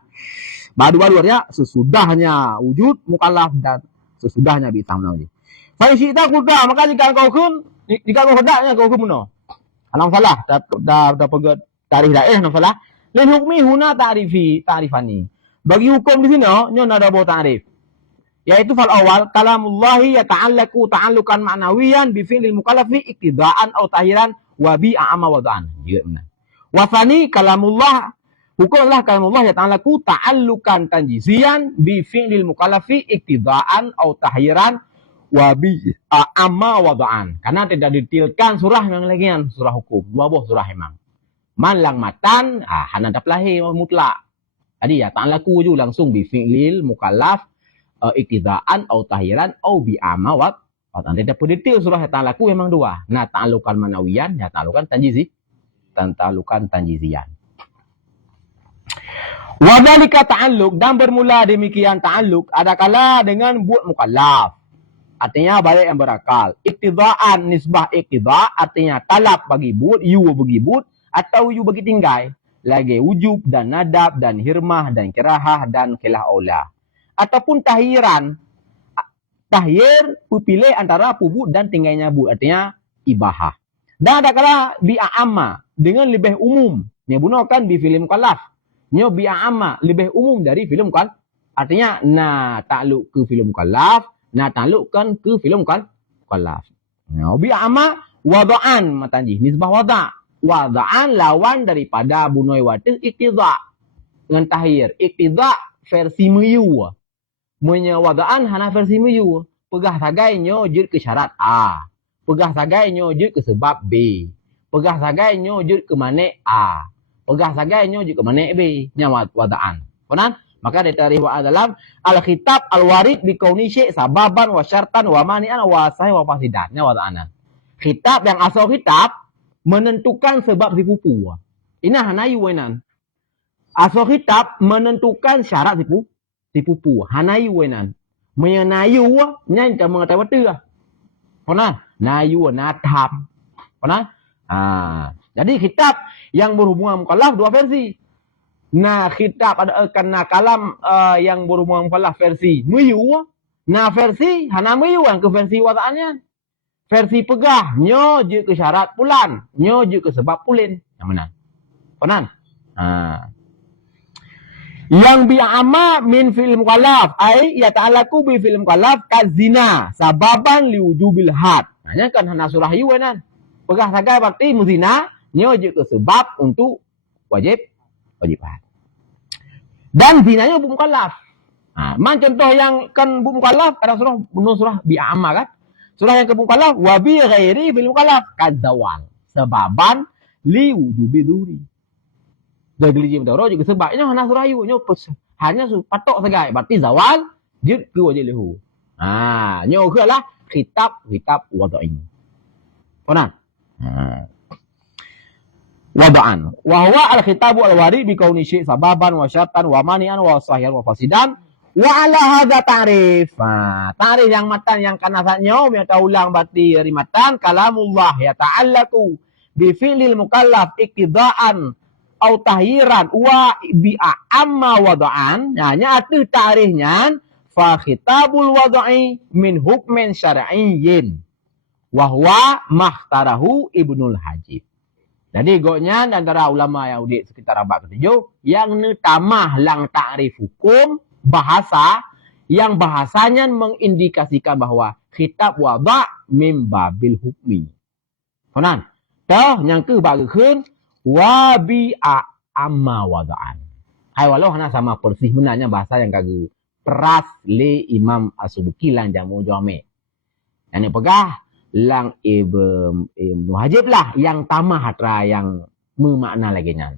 Ba'du artinya sesudahnya wujud mukallaf dan sesudahnya disah namanya. Fa syi'ta kuda, maka jika kau hendaknya kau bunuh. Alam salah, dah pegat tarikh daerah alam salah. Lin hukmi huna ta'rifani. Bagi hukum di sini, nyon ada buat ta'rif. Yaitu fal awal kalamullahi yata'allaqu ta'allukan ma'nawiyan bi fi'lil mukallafi iktidaan atau tahiran wa bi a'ama wada'an. Ya benar. Wa tsani kalamullah hukumlah kalamullah yata'allaqu ta'allukan tanjizian bi fi'lil mukallafi iktidaan atau tahiran wa bi a'ama wada'an. Karena tidak detailkan surah yang lagian, surah hukum. Dua buah surah memang. Man lang matan, hana dah lahir mutlak. Jadi ya ta'alaku je langsung bi fi'lil mukallaf iktidaan atau tahiran atau bi ama wa tidak detail surah ta'alaku memang dua. Nah ta'alukan manawiyan, ya ta'alukan tanjizi. Ta'alukan tanjizian. Wa dzalika ta'alluq dan bermula demikian ta'alluq adakala dengan buat mukallaf. Artinya balik yang berakal. Iktidaan nisbah iktida artinya talab bagi buat, you bagi buat atau you bagi tinggal. Lagi wujub dan nadab dan hirmah dan kirahah dan khilah aula. Ataupun tahiran. Tahir pilih antara pubut dan tinggalnya bu. Artinya ibahah. Dan ada kala bi'a'amma dengan lebih umum. Dia gunakan di film mukallaf. Dia bi'a'amma lebih umum dari film mukallaf. Artinya takluk ke film mukallaf. Taklukkan ke film mukallaf. Bi'a'amma wada'an matanjih. Nisbah wada'. Wada'an lawan daripada bunoi watu iktidha dengan tahir. Iktidha versi Melayu. Punya wada'an hana versi Melayu. Pegah sagainya jud ke syarat A. Pegah sagainya jud ke sebab B. Pegah sagainya jud ke manik A. Pegah sagainya jud ke manik B. Nya wada'an. Benar? Maka dari wa dalam al-khitab al-warid bi kauni syai' sababan wa syartan wa mani'an wa sahih wa fasidan. Nya wada'an. Khitab yang asal khitab menentukan sebab tipu. Ini hanayu wenan. Asal khitab menentukan syarat tipu. Hanayu wenan. Menayu nya kita mengatakan betul. Pernah? Nayu natam. Pernah? Jadi khitab yang berhubungan mukallaf dua versi. Nah, khitab ada karena kalam yang berhubungan mukallaf versi Melayu. Nah, versi hana Melayu yang ke versi wadaannya. Versi pegah, nyo je ke syarat pulan, nyo je ke sebab pulin. Yang mana? Konan? Yang bi'ama min fil mukallaf ai ya ta'alaku bi fil mukallaf kazina sababan liwujubil had. Hanya kan hana surah yu kan. Pegah sagai berarti muzina, nyo je ke sebab untuk wajib had. Dan zinanya bu mukallaf. Man contoh yang kan bu mukallaf ada surah bi'ama kan. Surah yang ke mukallaf wa bi ghairi fil mukallaf kadzawal sababan liwujubi dzuri. Dah geli mudaro juga sebabnya hana surayu nyo hanya patok sagai berarti zawal jid ke wajib lahu. Nyo ke lah khitab wadai. Konan. Wada'an. Wa huwa al-khitabu al-warid bi kauni syai' sababan wa syartan wa mani'an wa sahihan wa fasidan wa ala hadza ta'rif. Ta'rif yang matan yang kanasatnya yang ulang berarti rimatan kalamullah ya ta'allaku bi fi'lil mukallaf iqtida'an au tahyiran wa bi'a amma wada'an. Hanya itu ta'rifnya fa khitabul wada'i min hukmin syar'iyyin wa huwa makhtarahu Ibnul Hajib. Jadi goknya antara ulama yang di sekitar abad ke-7 yang tamah lang ta'rif hukum bahasa yang bahasanya mengindikasikan bahwa khitab wada' min babil hukmi. Konan. Dah yang ke bagi khun wa bi'a amma wada'an. Hai walau hana sama persis benarnya bahasa yang kagak peras le Imam As-Subuki lan jamu jame. Yang pegah lang Ibnu Hajib lah yang tamah hatra yang memakna lagi nyan.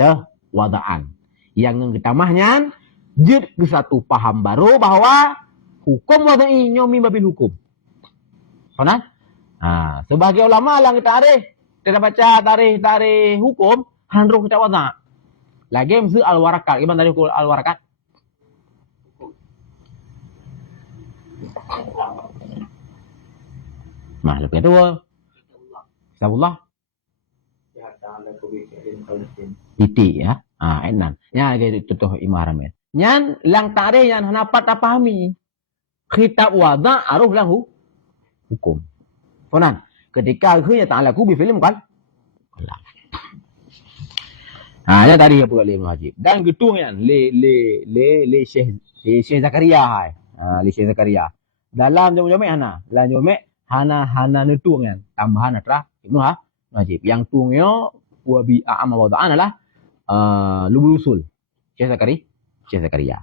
Dah wada'an. Yang tamahnya jid ke satu paham baru bahwa hukum wada'i nyomi babil hukum. Konan? Sebagai ulama lang kita baca tarikh hukum handro kita wada. Lagi mesti al-warakat. Gimana tadi al-warakat? Nah, lebih itu Kitabullah. Titik ya. Enan. Nya gitu contoh Imam Haramin. Nyan lang tarikh yang hanapat pahami. Khitab wada aruh lahu hukum. Konan. Ketika akhirnya ta'alaku bi film kan. Ya tadi ya pula Ibnu Hajib. Dan gitu kan le Syekh Zakaria hai. Le Syekh Zakaria. Dalam jome hana, hana nutung kan. Tambahan atra Ibnu Hajib. Yang tungnya wa bi a'ama wada'an adalah lubul usul. Syekh Zakaria.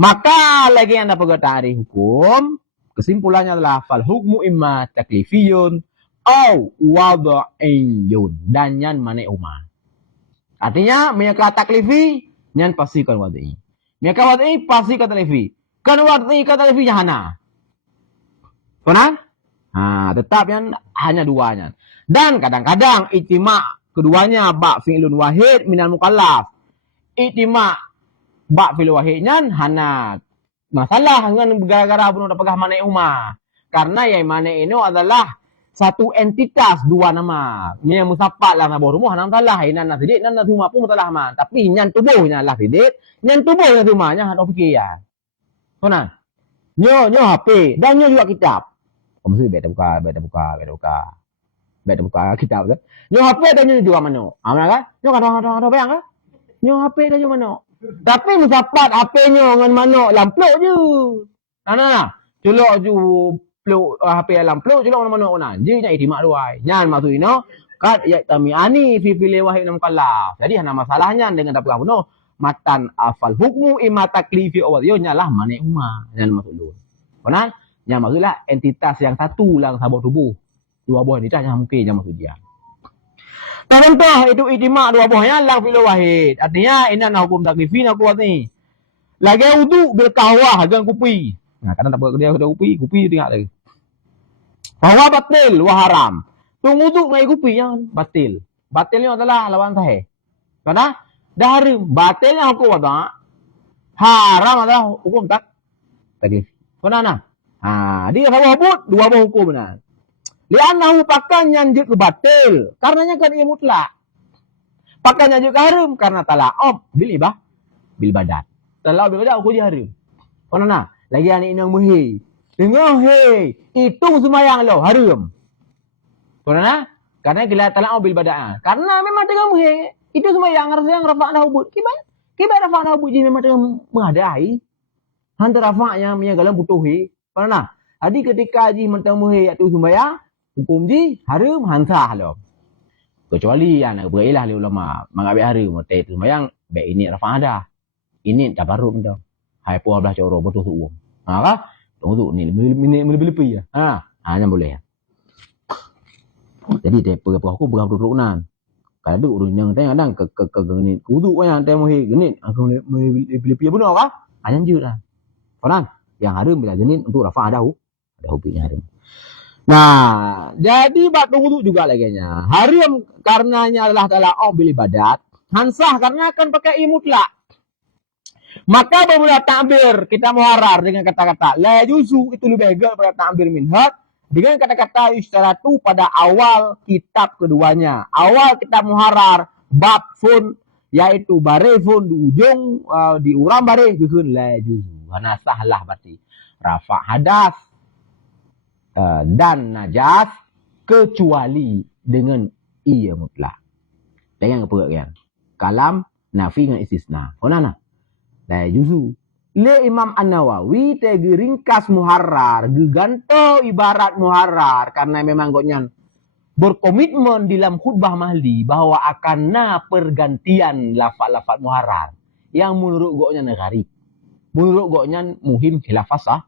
Maka lagi anda pegang tarikh hukum, kesimpulannya adalah fal hukmu imma taklifiyun au wada'iyun dan yan mane umma. Artinya mereka taklifi nyan pastikan wada'i. Mereka wada'i pastikan taklifi. Kan wada'i kan taklifi hana. Konan? Tetap yang hanya duanya. Dan kadang-kadang ijtima' keduanya ba' fi'lun wahid minal mukallaf. Ijtima' ba' fi'l wahidnya hana masalah dengan gara-gara belum dapat pegah mane umma. Karena yang mane ini adalah satu entitas dua nama. Ini yang musafat lah nabur rumah nang salah inan nasidik nan nasuma pun salah man. Tapi nyan tubuhnya lah sidik, nyan tubuhnya rumahnya hado fikir ya. Konan. Nyo HP dan nyo juga kitab. Mesti beda buka kitab kan. Nyo HP dan nyo juga mano. Mana kan? Nyo kan bayang kan? Nyo HP dan nyo mano. Tapi musafat HP nyo ngan mano lamplok je. Nah. Celok ju pluk HP alam pluk celok mana mana je nya itimak duai. Nyan maksud ino kad ya tamiani fi fil wahid nam kalaf. Jadi hana masalahnya dengan dapat bunuh matan afal hukmu imma taklifi awal yo nyalah mane umma. Nyan maksud lu. Benar? Nyan maksudlah entitas yang satu lang sabuk tubuh. Dua buah entitas yang mungkin yang maksud dia. Contoh itu itimak dua buahnya lang fil wahid. Artinya ini hukum taklifi nak kuat ni. Lagi wudu bil kahwah dengan kupi. Nah, kadang dapat dia ada kupi tengok lagi. Bahwa batil wa haram. Tunggu tu mai kupi yang batil. Batilnya adalah lawan sahih. Karena dah haram, batilnya hukum wada. Haram adalah hukum taklif. Kenapa? Dia sama habut dua buah hukum benar. Li'annahu pakan yang je ke batil. Karenanya kan ia mutlak. Pakan yang je ke haram karena tala'ab bil badat. Tala'ab bil badat hukum dia haram. Kenapa? Lagi anak ini yang muhi. Dengar hei, itu sembahyang lo haram. Karena kita talak bil badaa. Karena memang tengah hei, itu sembahyang rasa yang rafa' dah ubud. Kibat rafa' dah ubud je memang tengah menghadai. Hantar rafa' yang galam butuh hei. Karena jadi ketika ji mentang hei itu sembahyang, hukum ji haram hansah lo. Kecuali yang nak berilah oleh ulama mengambil haram mate itu sembahyang, baik ini rafa' dah. Ini tabarruk dah. Hai puan belah coro betul tu uang. Ha kah? Tunggu ni lebih-lebih ya. Yang boleh. Jadi depa aku berapa nan. Kalau duk urun yang kadang ke geni. Kudu yang temu he geni. Aku lebih-lebih benar kah? Yang je lah. Faham? Yang haram bila geni untuk rafa' ada hukumnya haram. Nah, jadi batu wudu juga lagi nya. Haram karenanya adalah tala'ub bil ibadat. Hansah karena akan pakai mutlak. Maka beberapa ta'bir kita muharrar dengan kata-kata la yuzu itu lebih baik pada ta'bir minhad dengan kata-kata yustaratu pada awal kitab keduanya. Awal kitab muharrar bab fun yaitu bare fun di ujung di uram bare geun la yuzu. Karena sahlah berarti rafa' hadas dan najas kecuali dengan ia mutlak. Jangan apa kan? Kalam nafi dengan istisna. Honana. La juzu. Le Imam An-Nawawi te ringkas muharrar, geganto ibarat muharrar karena memang goknya berkomitmen dalam khutbah mahli bahwa akanna pergantian lafaz-lafaz muharrar yang menurut goknya gharib. Menurut goknya muhim khilafah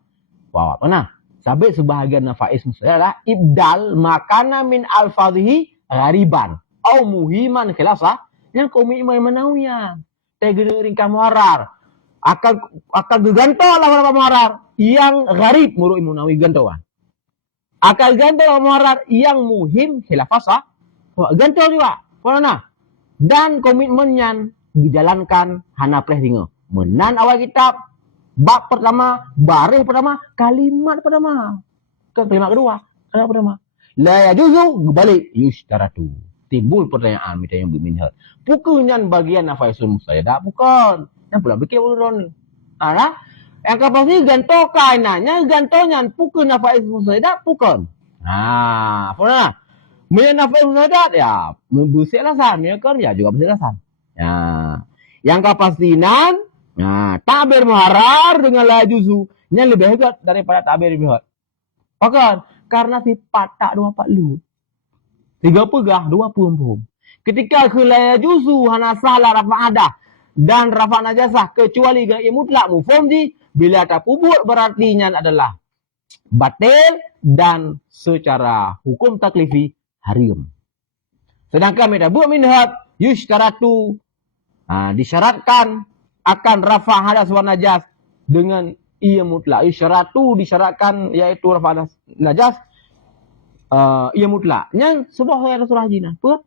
bahwa mana? Sampai sebahagian nafais adalah ibdal makana min alfadhihi ghariban au muhiman khilafah yang komitmen menawiyah. Te ringkas muharrar akan gegantol lah muharrar yang gharib menurut Imam Nawawi gantoan. Akan gantol muharrar yang muhim khilafah gantol juga. Karena dan komitmennya dijalankan hana pleh ringa. Menan awal kitab bab pertama, baris pertama, kalimat pertama. Kalimat kedua, kalimat pertama. La yajuzu balik yustaratu. Timbul pertanyaan minta yang berminhad. Pukulnya bagian nafaisul musayyadah bukan. Yang pula fikir ulun. Ada yang kapal ni ganto kainannya gantonya pukul nafais musaidat pukul. Pernah. Punya nafais musaidat ya bersih lasan, ya kan ya juga bersih lasan. Ya. Yang kepastian ta'bir muharrar dengan la juzu nya lebih hebat daripada ta'bir bihad. Bukan karena sifat tak dua pak lu. Tiga pegah dua pum. Ketika la juzu hana salah rafa'adah dan rafa' najasah kecuali gaya mutlak mufhum ji bila tak pubut berartinya adalah batil dan secara hukum taklifi haram. Sedangkan medabuk minhad yushtaratu disyaratkan akan rafa' hadas wa najas dengan ia mutlak. Yushtaratu disyaratkan iaitu rafa' hadas najas ia mutlak. Yang sebuah ayat surah jinah. Apa?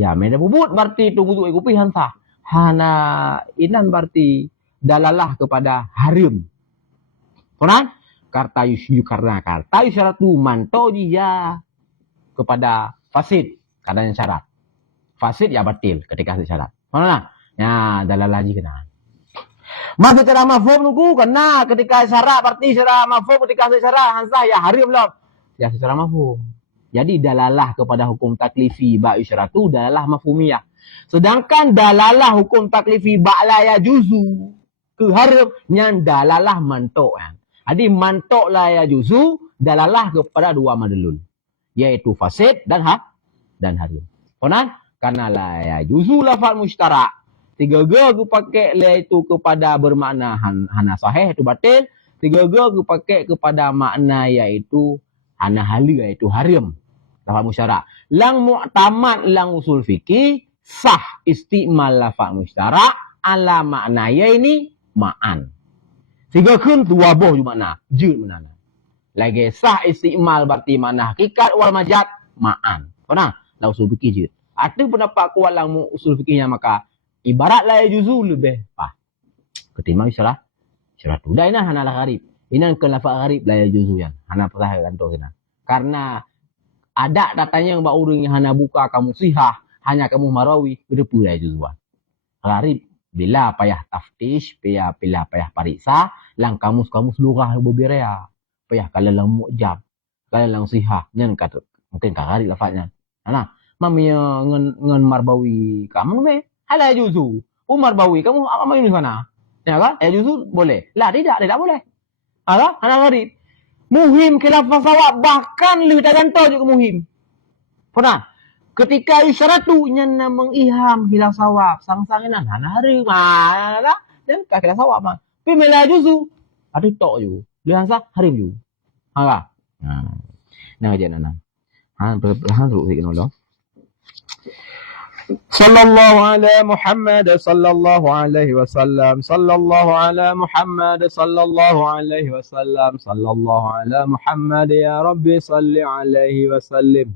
Ya medabuk berarti itu wudu ikupi hansah. Hana inan berarti dalalah kepada haram. Konan karta yusyu karena karta yusyaratu manto dia kepada fasid kadang syarat. Fasid ya batil ketika syarat. Konan ya dalalah ji kena. Masih cara mafhum nuku kena ketika syarat berarti secara mafhum ketika syarat hansah ya haram lah. Ya secara mafhum. Jadi dalalah kepada hukum taklifi ba yusyaratu dalalah mafhumiyah. Sedangkan dalalah hukum taklifi ba'la ya juzu ke haram yang dalalah mantok kan. Jadi mantok la ya juzu dalalah kepada dua madlul yaitu fasid dan haram. Karena la ya juzu lafaz mustarak. Tiga aku pakai la itu kepada bermakna hana sahih itu batil. Tiga aku pakai kepada makna yaitu hana hali yaitu haram. Lafaz mustarak. Lang mu'tamad lang usul fikih sah istimal lafaz mustarak ala makna ya ini ma'an. Sehingga kun dua boh makna je makna. Lagi sah istimal berarti makna hakikat wal majaz ma'an. Kenapa? La usul fikih je. Ada pendapat kuat lang usul fikihnya maka ibarat la juzu lebih ketimbang syarat tu. Dah ini hana gharib. Ini kan lafaz gharib la juzu yang hana pernah gantung sana. Karena ada datanya yang bau yang hana buka kamu sihah hanya kamu marawi berdepu la juzuan. Gharib bila payah taftish, bila payah pariksa, lang kamus lughah beberea. payah kalau lang mu'jab, kalau lang sihah, nyan kata mungkin kagari lafaznya. Nah, mamanya ngan marbawi kamu me, hala juzu. Marbawi kamu apa main di sana? Ya kan? Juzu boleh. Lah tidak boleh. Ada anak garid. Muhim khilafah sawab bahkan lebih tergantung juga muhim. Pernah? Ketika isyarat tu nyana mengiham hilaf sawab, sang-sangin anak hari mana dan kaki sawab mah. Tapi mela juzu. Ada tok ju. Lihat sah hari ju. Ada. Nah aja nana. Perlahan terus sikit dulu. Sallallahu ala Muhammad sallallahu alaihi wasallam. Sallallahu ala Muhammad sallallahu alaihi wasallam. Sallallahu ala Muhammad ya Rabbi salli alaihi wasallim.